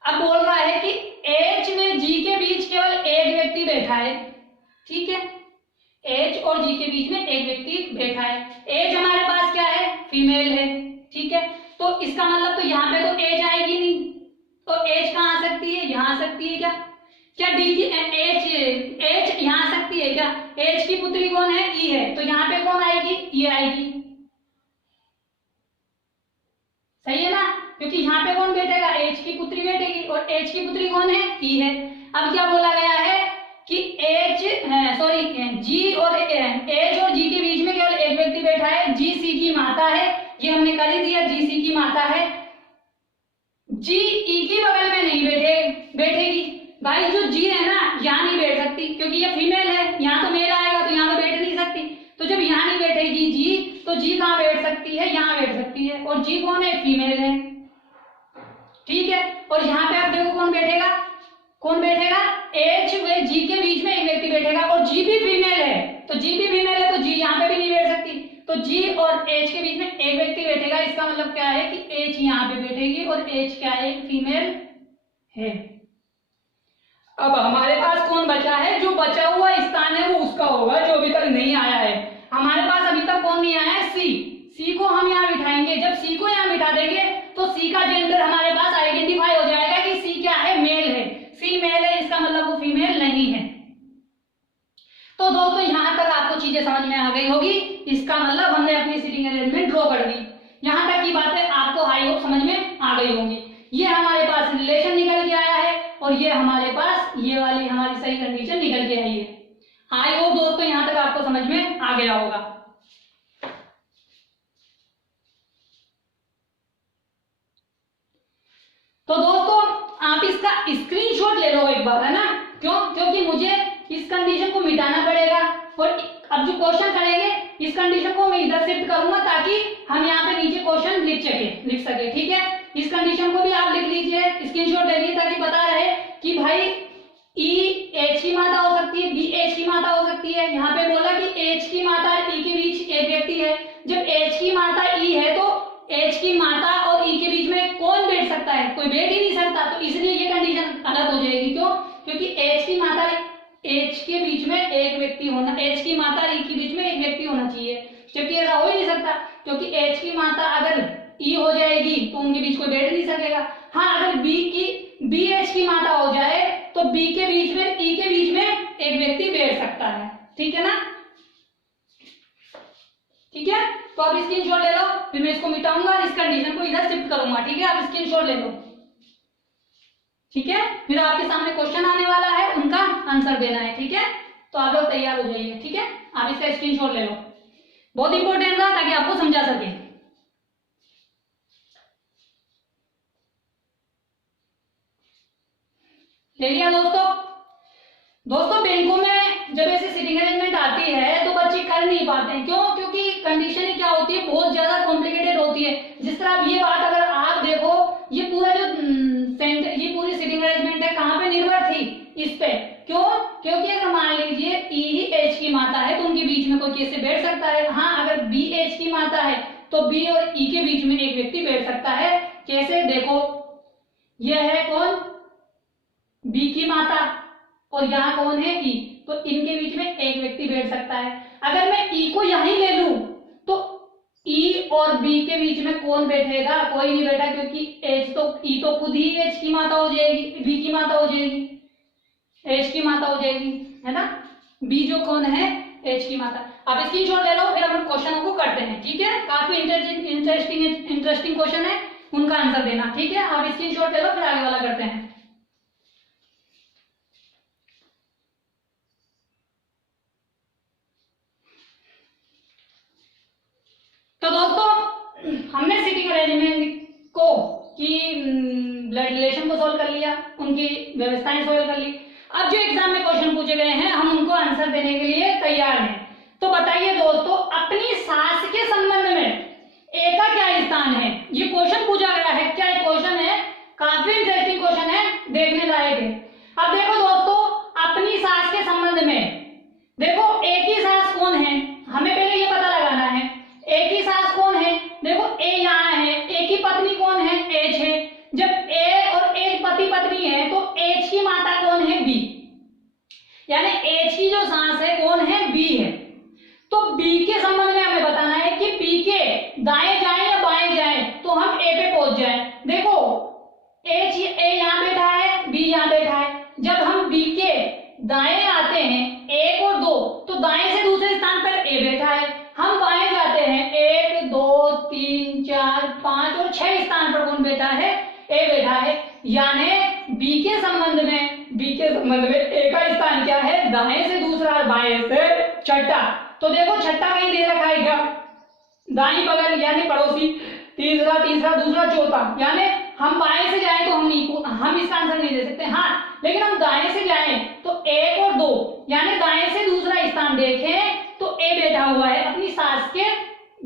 अब बोल रहा है कि एच में जी के बीच केवल एक व्यक्ति बैठा है। ठीक है, एच और जी के बीच में एक व्यक्ति बैठा है। एच हमारे पास क्या है? फीमेल है। ठीक है, तो इसका मतलब तो यहाँ पे तो एच आएगी नहीं, तो एच कहाँ आ सकती है? यहाँ आ सकती है क्या? क्या डी की एच यहाँ आ सकती है क्या? एच की पुत्री कौन है? ई है, तो यहाँ पे कौन आएगी? ई आएगी। सही है ना? क्योंकि यहाँ पे कौन बैठेगा? एच की पुत्री बैठेगी, और एच की पुत्री कौन है? ई है। अब क्या बोला गया है कि जी और एच और जी के बीच में केवल एक व्यक्ति बैठा है, जी सी की माता है। ये हमने कर ही दिया, जी सी की माता है। जी ई की बगल में नहीं बैठेगी। भाई जो जी है ना, यहाँ नहीं बैठ सकती, क्योंकि ये फीमेल है। यहाँ तो मेल आएगा तो यहाँ पे बैठ नहीं सकती। तो जब यहाँ नहीं बैठेगी जी, तो जी कहाँ बैठ सकती है? यहाँ बैठ सकती है, और जी कौन है? फीमेल है। ठीक है, और यहाँ पे आप देखो कौन बैठेगा? कौन बैठेगा? एच व जी के बीच में एक व्यक्ति बैठेगा, और जी भी फीमेल है। तो जी भी फीमेल है, तो जी यहाँ पे भी नहीं बैठ सकती। तो जी और एच के बीच में एक व्यक्ति बैठेगा। इसका मतलब क्या है कि एच यहाँ पे बैठेगी, और एच क्या है? फीमेल है। अब हमारे पास कौन बचा है? जो बचा हुआ स्थान है वो उसका होगा, जो अभी तक नहीं आया है। हमारे पास अभी तक कौन नहीं आया है? सी को हम यहाँ बिठाएंगे। जब सी को यहाँ बिठा देंगे तो सी का जेंडर हमारे पास आइडेंटिफाई हो जाएगा कि सी क्या है? मेल है। सी मेल है, इसका मतलब वो फीमेल नहीं है। तो दोस्तों यहां तक आपको चीजें समझ में आ गई होगी। इसका मतलब हमने अपनी सीटिंग अरेंजमेंट ड्रॉ कर दी। यहां तक की बातें आपको आई होप समझ में आ गई होंगी। ये हमारे पास रिलेशन निकल के आया है, और ये हमारे पास ये वाली हमारी सही कंडीशन निकल के आई है। आई होप दोस्तों यहां तक आपको समझ में आ गया होगा। तो दोस्तों आप इसका स्क्रीनशॉट ले लो एक बार, है ना? क्यों? क्योंकि मुझे इस कंडीशन को मिटाना पड़ेगा, और अब जो क्वेश्चन करेंगे इस कंडीशन को मैं इधर शिफ्ट करूंगा, ताकि हम यहाँ पे नीचे क्वेश्चन लिख सके। ठीक है, इस कंडीशन को भी आप लिख लीजिए, स्क्रीनशॉट ले लीजिए, ताकि पता रहे कि भाई ई एच की माता हो सकती है, बी एच की माता हो सकती है। यहाँ पे बोला कि एच की माता और ई के बीच एक व्यक्ति है। जब एच की माता ई है तो एच की माता और ई के बीच में कौन बैठ सकता है? कोई बैठ ही नहीं सकता। तो इसलिए ये कंडीशन गलत हो जाएगी। क्यों? क्योंकि एच की माता एच के बीच में एक व्यक्ति होना, एच की माता और ई के बीच में एक व्यक्ति होना चाहिए, जबकि ऐसा हो ही नहीं सकता। क्योंकि एच की माता अगर ई हो जाएगी तो उनके बीच कोई बैठ नहीं सकेगा। हाँ, अगर बी एच की माता हो जाए तो बी के बीच में ई के बीच में एक व्यक्ति बैठ सकता है। ठीक है ना? ठीक है, तो आप स्क्रीनशॉट ले लो, फिर मैं इसको मिटाऊंगा और इस कंडीशन को इधर शिफ्ट करूंगा। ठीक है, आप स्क्रीनशॉट ले लो। ठीक है, फिर आपके सामने क्वेश्चन आने वाला है, उनका आंसर देना है। ठीक है, तो आप लोग तैयार हो जाइए। ठीक है, आप इसका स्क्रीनशॉट ले लो, बहुत इंपॉर्टेंट था ताकि आपको समझा सके। ले लिया दोस्तों बैंकों में जब ऐसे सीटिंग अरेंजमेंट आती है तो बच्चे कर नहीं पाते हैं। क्यों? क्योंकि कंडीशन ही क्या होती है? बहुत ज्यादा कॉम्प्लिकेटेड होती है। जिस तरह अब ये बात अगर आप देखो, ये पूरा जो ये पूरी सीटिंग अरेंजमेंट बी और ई के बीच में एक व्यक्ति बैठ सकता है। कैसे? देखो, यह है कौन? बी की माता, और यहाँ कौन है? ई। तो इनके बीच में एक व्यक्ति बैठ सकता है। अगर मैं ई को यहीं ले लूं तो ई और बी के बीच में कौन बैठेगा? कोई नहीं बैठा, क्योंकि एच तो ई तो खुद ही एच की माता हो जाएगी, बी की माता हो जाएगी, एच की माता हो जाएगी, है ना। बी जो कौन है? एच की माता। आप स्क्रीनशॉट ले लो, फिर हम क्वेश्चनों को करते हैं, ठीक है। काफी इंटरेस्टिंग क्वेश्चन है, उनका आंसर देना, ठीक है। आप स्क्रीनशॉट ले लो, फिर आगे वाला करते हैं। तो दोस्तों, हमने सिटिंग अरेंजमेंट को की ब्लड रिलेशन को सॉल्व कर लिया, उनकी व्यवस्थाएं सॉल्व कर ली। अब जो एग्जाम में क्वेश्चन पूछे गए हैं, हम उनको आंसर देने के लिए तैयार हैं। तो बताइए दोस्तों, अपनी सास के संबंध में ए का क्या स्थान है? ये क्वेश्चन पूछा गया है। क्या क्वेश्चन है? काफी इंटरेस्टिंग क्वेश्चन है, देखने लायक है। अब देखो दोस्तों, अपनी सास के संबंध में देखो, ए की सास कौन है? हमें पहले ये पता लगाना है, ए की सास कौन है। देखो, ए यहाँ है, ए की पत्नी कौन है? एच है। जब ए और एच पति पत्नी है तो एच की माता कौन है? बी। यानी एच की जो सास है कौन है? बी है। तो बी के संबंध में हमें बताना है कि बी के दाएं जाएं या बाएं जाएं तो हम ए पे पहुंच जाएं। देखो, एच ए यहाँ बैठा है, बी यहाँ बैठा है। जब हम बी के दाएं आते हैं 1 और 2, तो दाएं से दूसरे स्थान पर ए बैठा है। हम बाएं जाते हैं 1 2 3 4 5 और 6 स्थान पर कौन बैठा है? ए बैठा है। यानी बी के संबंध में ए का स्थान क्या है? दाएं से दूसरा और बाएं से छठा। तो देखो, छठा कहीं दे रखा है क्या? दाई बगल यानी पड़ोसी, तीसरा दूसरा चौथा। यानी हम बाएं से जाएं तो हम इसका आंसर नहीं दे सकते। हाँ, लेकिन हम दाएं से जाएं तो 1 और 2 यानी दाएं से दूसरा स्थान देखें तो ए बैठा हुआ है अपनी सास के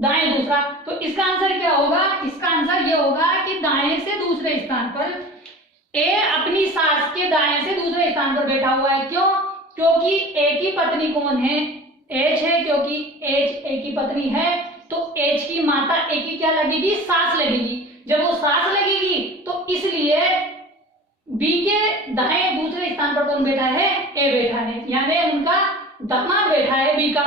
दाएं दूसरा। तो इसका आंसर क्या होगा? इसका आंसर ये होगा कि दाएं से दूसरे स्थान पर ए अपनी सास के दाएं से दूसरे स्थान पर बैठा हुआ है। क्यों? क्योंकि ए की पत्नी कौन है? एच है। क्योंकि एच ए की पत्नी है तो एच की माता ए की क्या लगेगी? सास लगेगी। जब वो सास लगेगी तो इसलिए बी के दाएं दूसरे स्थान पर कौन बैठा है? ए बैठा है। यानी उनका दामाद बैठा है बी का।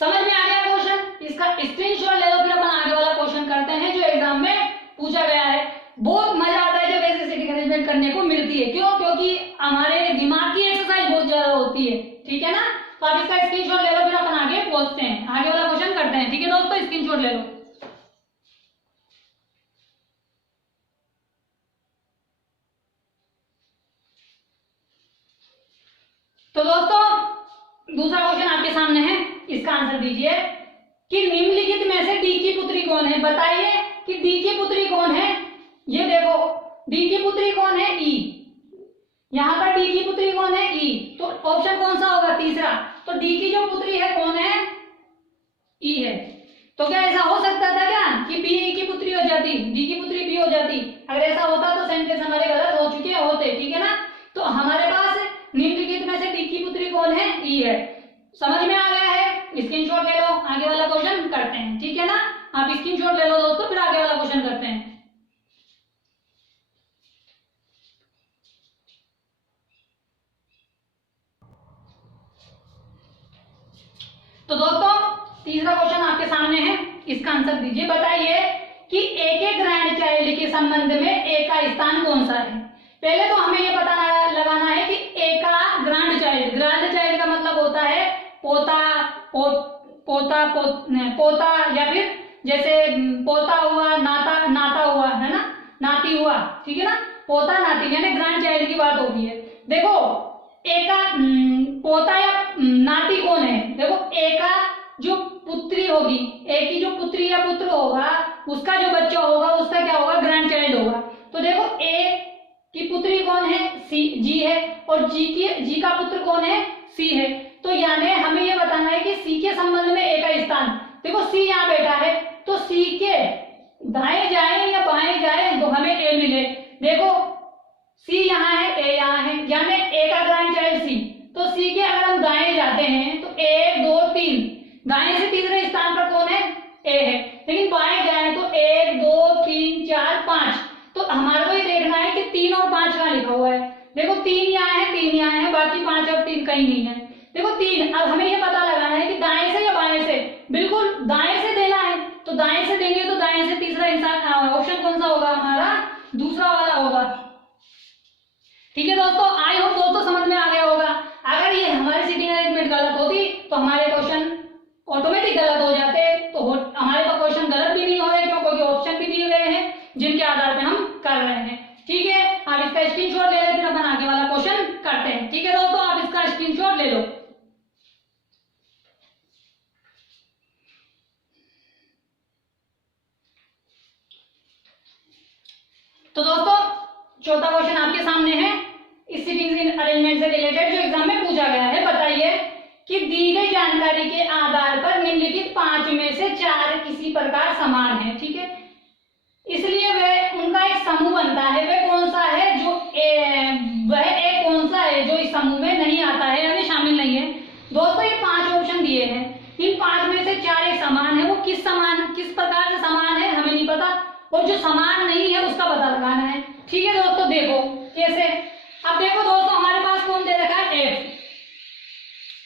समझ में आ गया क्वेश्चन? इसका स्क्रीनशॉट ले लो, फिर अपन आगे वाला क्वेश्चन करते हैं जो एग्जाम में पूछा गया है। बहुत मजा आता है जब ऐसे सिटिंग अरेंजमेंट करने को मिलती है। क्यों? क्योंकि हमारे दिमाग की एक्सरसाइज बहुत ज्यादा होती है, ठीक है ना। तो आप इसका स्क्रीनशॉट ले लो, फिर अपन आगे पहुंचते हैं, आगे वाला क्वेश्चन करते हैं, ठीक है दोस्तों। स्क्रीनशॉट ले लो। तो दोस्तों, दूसरा क्वेश्चन आपके सामने है, इसका आंसर दीजिए कि निम्नलिखित में से डी की पुत्री कौन है? बताइए कि डी की पुत्री कौन है। ये देखो, डी की पुत्री कौन है? ई। यहां पर डी की पुत्री कौन है? ई। तो ऑप्शन कौन सा होगा? तीसरा। तो डी की जो पुत्री है कौन है? ई है। तो क्या ऐसा हो सकता था क्या कि बी ई की पुत्री हो जाती, डी की पुत्री बी हो जाती? अगर ऐसा होता तो सेंटेंस हमारे गलत हो चुके होते, ठीक है ना। तो हमारे पास निम्नलिखित में से डी की पुत्री कौन है? ई है। समझ में आ गया है? स्क्रीनशॉट ले लो, आगे वाला क्वेश्चन करते हैं, ठीक है ना। आप स्क्रीनशॉट ले लो दोस्तों, फिर आगे वाला क्वेश्चन करते हैं। तो दोस्तों, तीसरा क्वेश्चन आपके सामने है, इसका आंसर दीजिए। बताइए कि ए के ग्रैंड चाइल्ड के संबंध में ए का स्थान कौन सा है? पहले तो हमें ये पता लगाना है कि ए का ग्रैंड चाइल्ड का मतलब होता है पोता, पोता या फिर जैसे पोता हुआ, नाता हुआ, है ना, नाती हुआ, ठीक है ना। पोता नाती यानी ग्रैंड चाइल्ड की बात होती है। देखो, ए का पोता या नाती कौन है? देखो, ए का जो पुत्री होगी, ए की जो पुत्री या पुत्र होगा, उसका जो बच्चा होगा उसका क्या होगा? ग्रैंड चाइल्ड होगा। तो देखो, ए की पुत्री कौन है? जी है। और जी का पुत्र कौन है? सी है। तो यानी हमें यह बताना है कि सी के संबंध में ए का स्थान। देखो, सी यहाँ बैठा है तो सी के दाएं जाए या बाएं जाए तो हमें ए मिले। देखो, सी यहाँ है, ए यहाँ है, यानी ए का ग्रैंड चाइल्ड सी। तो सी के अगर हम दाएं जाते हैं तो 1 2 3, दाएं से तीसरे स्थान पर कौन है? ए है। लेकिन तो दाएं से तीसरा इंसान ऑप्शन कौन सा होगा हमारा, दूसरा वाला होगा। ठीक है दोस्तों, आई होप दोस्तों समझ में आ गया होगा। अगर ये हमारी सीटिंग अरेंजमेंट गलत होती तो हमारे क्वेश्चन ऑटोमेटिक गलत हो जाते, तो हमारे पास क्वेश्चन गलत भी नहीं हो रहे क्योंकि ऑप्शन भी दिए गए हैं जिनके आधार पे हम कर रहे हैं। ठीक है, आप इसका स्क्रीनशॉट ले लेते, अपन आगे वाला क्वेश्चन करते हैं। ठीक है दोस्तों, आप इसका स्क्रीनशॉट ले लो। तो दोस्तों चौथा क्वेश्चन आपके सामने है, इस सीटिंग अरेंजमेंट से रिलेटेड जो एग्जाम में पूछा गया है। बताइए कि दी गई जानकारी के आधार पर निम्नलिखित 5 में से 4 किसी प्रकार समान है। ठीक है, इसलिए वह उनका एक समूह बनता है। वह कौन सा है जो वह एक कौन सा है जो इस समूह में नहीं आता है, यानी शामिल नहीं है। दोस्तों ये 5 ऑप्शन दिए हैं, इन 5 में से 4 एक समान है। वो किस प्रकार से समान है हमें नहीं पता, और जो समान नहीं है उसका पता लगाना है। ठीक है दोस्तों, देखो कैसे। अब देखो दोस्तों, हमारे पास कौन दे रखा है, एफ।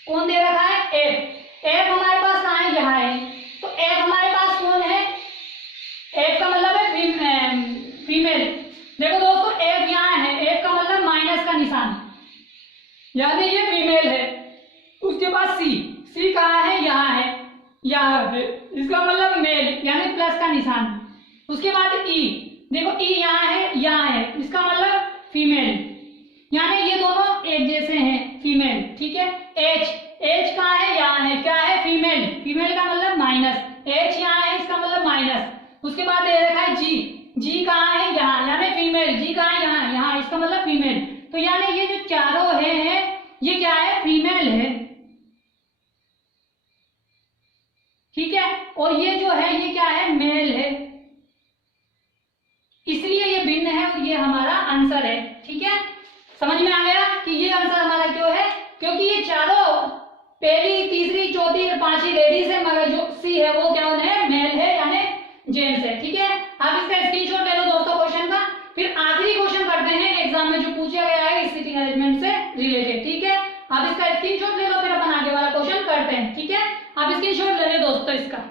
कौन दे रखा है, एफ। एफ हमारे पास कहाँ है, यहाँ है। तो एफ हमारे पास कौन है, एफ का मतलब है फीमेल। देखो दोस्तों, एफ यहाँ है, एफ का मतलब माइनस का निशान, यानी ये फीमेल है। उसके बाद सी, सी कहाँ है, यहाँ है, यहाँ है, इसका मतलब मेल यानी प्लस का निशान। उसके बाद ई, देखो ई यहाँ है, इसका मतलब फीमेल, यानी ये दोनों एक जैसे हैं, फीमेल। ठीक है, एच, एच कहाँ है, यहाँ है, क्या है, फीमेल, फीमेल का मतलब माइनस, एच यहाँ है, इसका मतलब माइनस। उसके बाद दे रखा है जी, जी कहाँ है, यहाँ, यानी फीमेल, जी कहाँ है, यहाँ, यहाँ, इसका मतलब फीमेल। तो यानी ये जो चारों है ये क्या है, फीमेल है। ठीक है, और ये जो है ये क्या है, मेल है, इसलिए ये भिन्न है और ये हमारा आंसर है। ठीक है, समझ में आ गया कि ये आंसर हमारा क्यों है, क्योंकि ये चारों पहली, तीसरी, चौथी और पांचवी लेडीज है, मगर जो सी है वो क्या है, मेल है, यानी जेंट्स है। ठीक है, आप इसका स्क्रीनशॉट ले लो दोस्तों क्वेश्चन का। फिर आखिरी क्वेश्चन करते हैं एग्जाम में जो पूछा गया है इस सीटिंग अरेंजमेंट से रिलेटेड। ठीक है, आप इसका स्क्रीनशॉट ले लो, फिर अपन आगे वाला क्वेश्चन करते हैं। ठीक है, आप स्क्रीनशॉट ले ले दोस्तों इसका।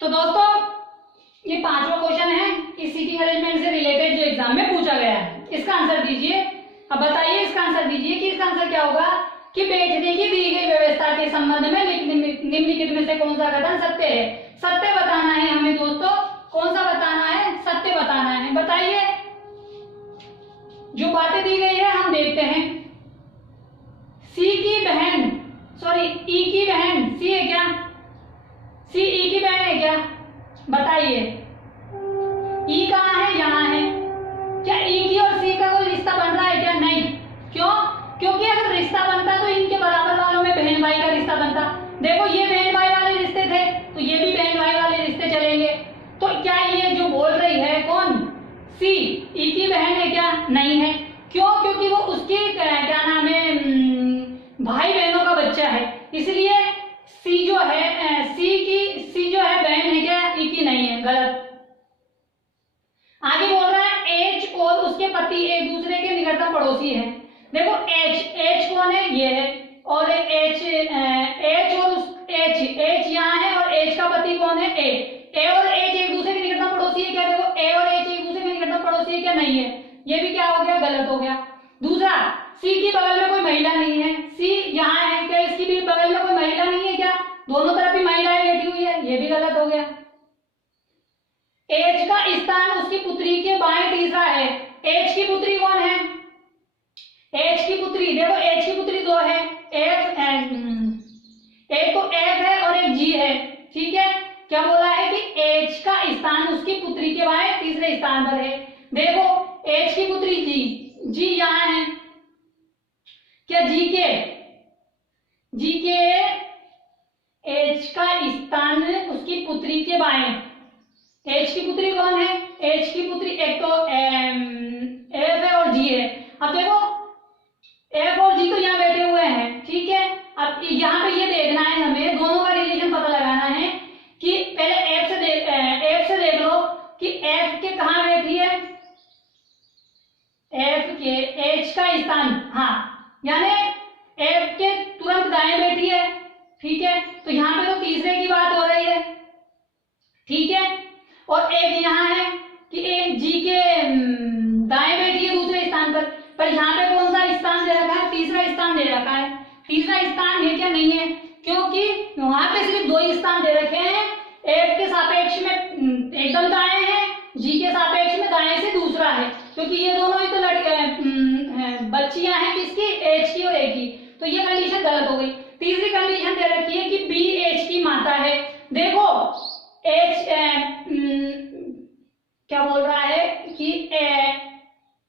तो दोस्तों ये 5वां क्वेश्चन है इस सीटिंग अरेंजमेंट से रिलेटेड जो एग्जाम में पूछा गया है, इसका आंसर दीजिए। अब बताइए इसका आंसर दीजिए कि इसका आंसर क्या होगा कि बैठने की दी गई व्यवस्था के संबंध में निम्नलिखित में से कौन सा कथन सत्य है। सत्य बताना है हमें दोस्तों, कौन सा बताना है, सत्य बताना है। बताइए, जो बातें दी गई है हम देखते हैं। सी की बहन, सॉरी ई की बहन सी है क्या, सी ई की बहन है क्या, बताइए। ई कहाँ है, यहाँ है, क्या ई की और सी का कोई रिश्ता बन रहा है क्या, नहीं। क्यों, क्योंकि अगर रिश्ता बनता तो इनके बराबर वालों में बहन भाई का रिश्ता बनता। देखो ये बहन भाई वाले रिश्ते थे तो ये भी बहन भाई वाले रिश्ते चलेंगे। तो क्या ये जो बोल रही है कौन, सी, ई की बहन है क्या, नहीं है। क्यों, क्योंकि वो उसके क्या नाम है, भाई बहनों का बच्चा है, इसलिए सी जो है, सी जो है बहन है क्या, ई की नहीं है, गलत। आगे बोल रहा है एच और उसके पति एक दूसरे के निकटतम पड़ोसी हैं। देखो एच, एच कौन है, ये है, और एच, एच और एच यहाँ है, और एच का पति कौन है, ए और एच एक दूसरे के निकटतम पड़ोसी है क्या, देखो ए और एच एक दूसरे के निकटतम पड़ोसी है क्या, नहीं है, ये भी क्या हो गया, गलत हो गया। दूसरा, सी की बगल में कोई महिला नहीं है, सी यहाँ है क्या, इसकी भी बगल में कोई महिला नहीं है क्या, दोनों तरफ ही महिलाएं बैठी हुई है, ये भी गलत हो गया। एच का स्थान उसकी पुत्री के बाएं तीसरा है। एच की पुत्री कौन है, एच की पुत्री, देखो एच की पुत्री दो है, एक तो एफ है और एक जी है। ठीक है, क्या बोला है कि एच का स्थान उसकी पुत्री के बाएं तीसरे स्थान पर है। देखो एच की पुत्री जी, जी यहाँ है क्या, जी के एच का स्थान उसकी पुत्री के बाएं। एच की पुत्री कौन है, एच की पुत्री एक तो एफ है और जी है। अब देखो एफ और जी तो यहाँ बैठे हुए हैं, ठीक है। अब यहाँ पे ये देखना है हमें, दोनों का रिलेशन पता लगाना है कि पहले एफ से देख लो कि एफ के कहाँ बैठी है, एफ के एच का स्थान, हाँ यानी एफ के तुरंत दाएं बैठी है, ठीक है, तो यहाँ पे तो तीसरे की बात हो रही है, ठीक है, और एक यहाँ है कि एक जी के दाएं बैठी है दूसरे स्थान पर यहाँ पे कौन सा स्थान दे रखा है, तीसरा स्थान दे रखा है। तीसरा स्थान है क्या, नहीं है, क्योंकि वहां पे सिर्फ दो ही स्थान दे रखे हैं, एफ के सापेक्ष में एकदम दाएं है, जी के सापेक्ष में दाएं से दूसरा है, क्योंकि ये दोनों ही तो बच्चियां हैं किसकी, एच की और ए की, तो ये कंडीशन गलत हो गई। तीसरी कंडीशन दे रखी है कि बी एच की माता है। देखो एच क्या बोल रहा है कि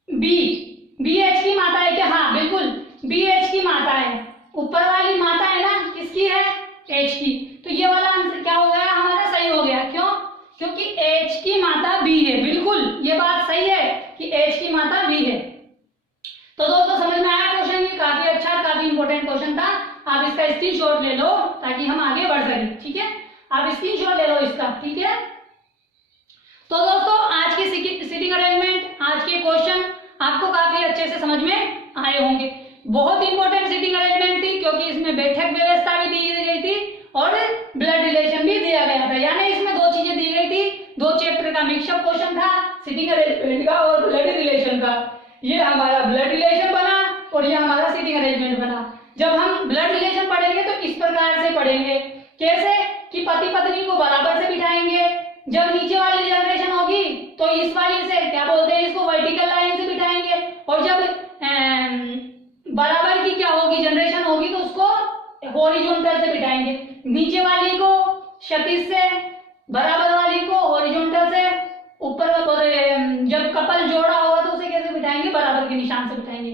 बी एच की माता है क्या, हाँ बिल्कुल बी एच की माता है, ऊपर वाली माता है ना किसकी है, एच की, तो ये वाला आंसर क्या हो गया हमारा, सही हो गया। क्यों, क्योंकि एच की माता बी है, बिल्कुल ये बात सही है कि एच की माता बी है। तो दोस्तों समझ में आया क्वेश्चन, ये काफी अच्छा काफी इंपॉर्टेंट क्वेश्चन था, आप इसका स्क्रीनशॉट ले लो ताकि हम आगे बढ़ सकें, ठीक है, आप स्क्रीनशॉट ले लो इसका, ठीक है। तो दोस्तों आज की सीटिंग अरेंजमेंट, आज के क्वेश्चन आपको काफी अच्छे से समझ में आए होंगे। बहुत इंपॉर्टेंट सीटिंग अरेंजमेंट थी क्योंकि इसमें बैठक व्यवस्था भी दी गई थी और ब्लड रिलेशन भी दिया गया था, यानी इसमें दो चीजें दी गई थी, दो चैप्टर का मिक्सअप क्वेश्चन था, सीटिंग अरेंजमेंट का और ब्लड रिलेशन का। ये हमारा ब्लड रिलेशन बना और ये हमारा सीटिंग अरेंजमेंट बना। जब हम ब्लड रिलेशन पढ़ेंगे तो इस प्रकार से पढ़ेंगे, कैसे कि पति पत्नी को बराबर से बिठाएंगे, जब नीचे वाली जनरेशन होगी तो इस वाली से क्या बोलते हैं, इसको वर्टिकल लाइन से बिठाएंगे, और जब बराबर की क्या होगी जनरेशन होगी तो उसको हॉरिजॉन्टल से बिठाएंगे, नीचे वाली को क्षैतिज से, बराबर वाली को हॉरिजॉन्टल से, ऊपर और जब कपल जोड़ा होगा तो उसे कैसे बिठाएंगे, बराबर के निशान से बिठाएंगे।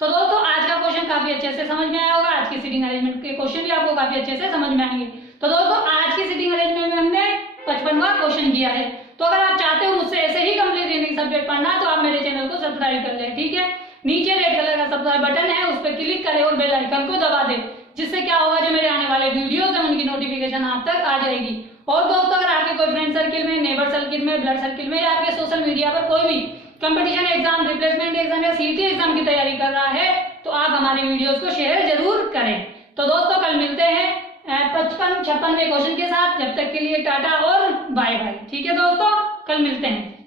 तो दोस्तों आज का क्वेश्चन काफी अच्छे से समझ में आया होगा, आज की सीटिंग अरेंजमेंट के क्वेश्चन भी आपको काफी अच्छे से समझ में आएंगे। तो दोस्तों आज की सीटिंग अरेंजमेंट में हमने 55वां क्वेश्चन किया है। तो अगर आप चाहते हो मुझसे ऐसे ही कंप्लीट रीजनिंग सब्जेक्ट पढ़ना तो आप मेरे चैनल को सब्सक्राइब कर लें, ठीक है, नीचे रेड कलर का सब्सक्राइब बटन है, उस पर क्लिक करें और बेल आइकन को दबा दें, जिससे क्या होगा जो मेरे आने वाले वीडियोस हैं उनकी नोटिफिकेशन आप तक आ जाएगी। और दोस्तों अगर आपके कोई फ्रेंड सर्किल में, नेबर सर्किल में, ब्लड सर्किल में या आपके सोशल मीडिया पर कोई भी कंपटीशन एग्जाम, रिप्लेसमेंट एग्जाम या सीईटी एग्जाम की तैयारी कर रहा है तो आप हमारे वीडियोस को शेयर जरूर करें। तो दोस्तों कल मिलते हैं 55-56वें क्वेश्चन के साथ, जब तक के लिए टाटा और बाय बाय, ठीक है दोस्तों, कल मिलते हैं।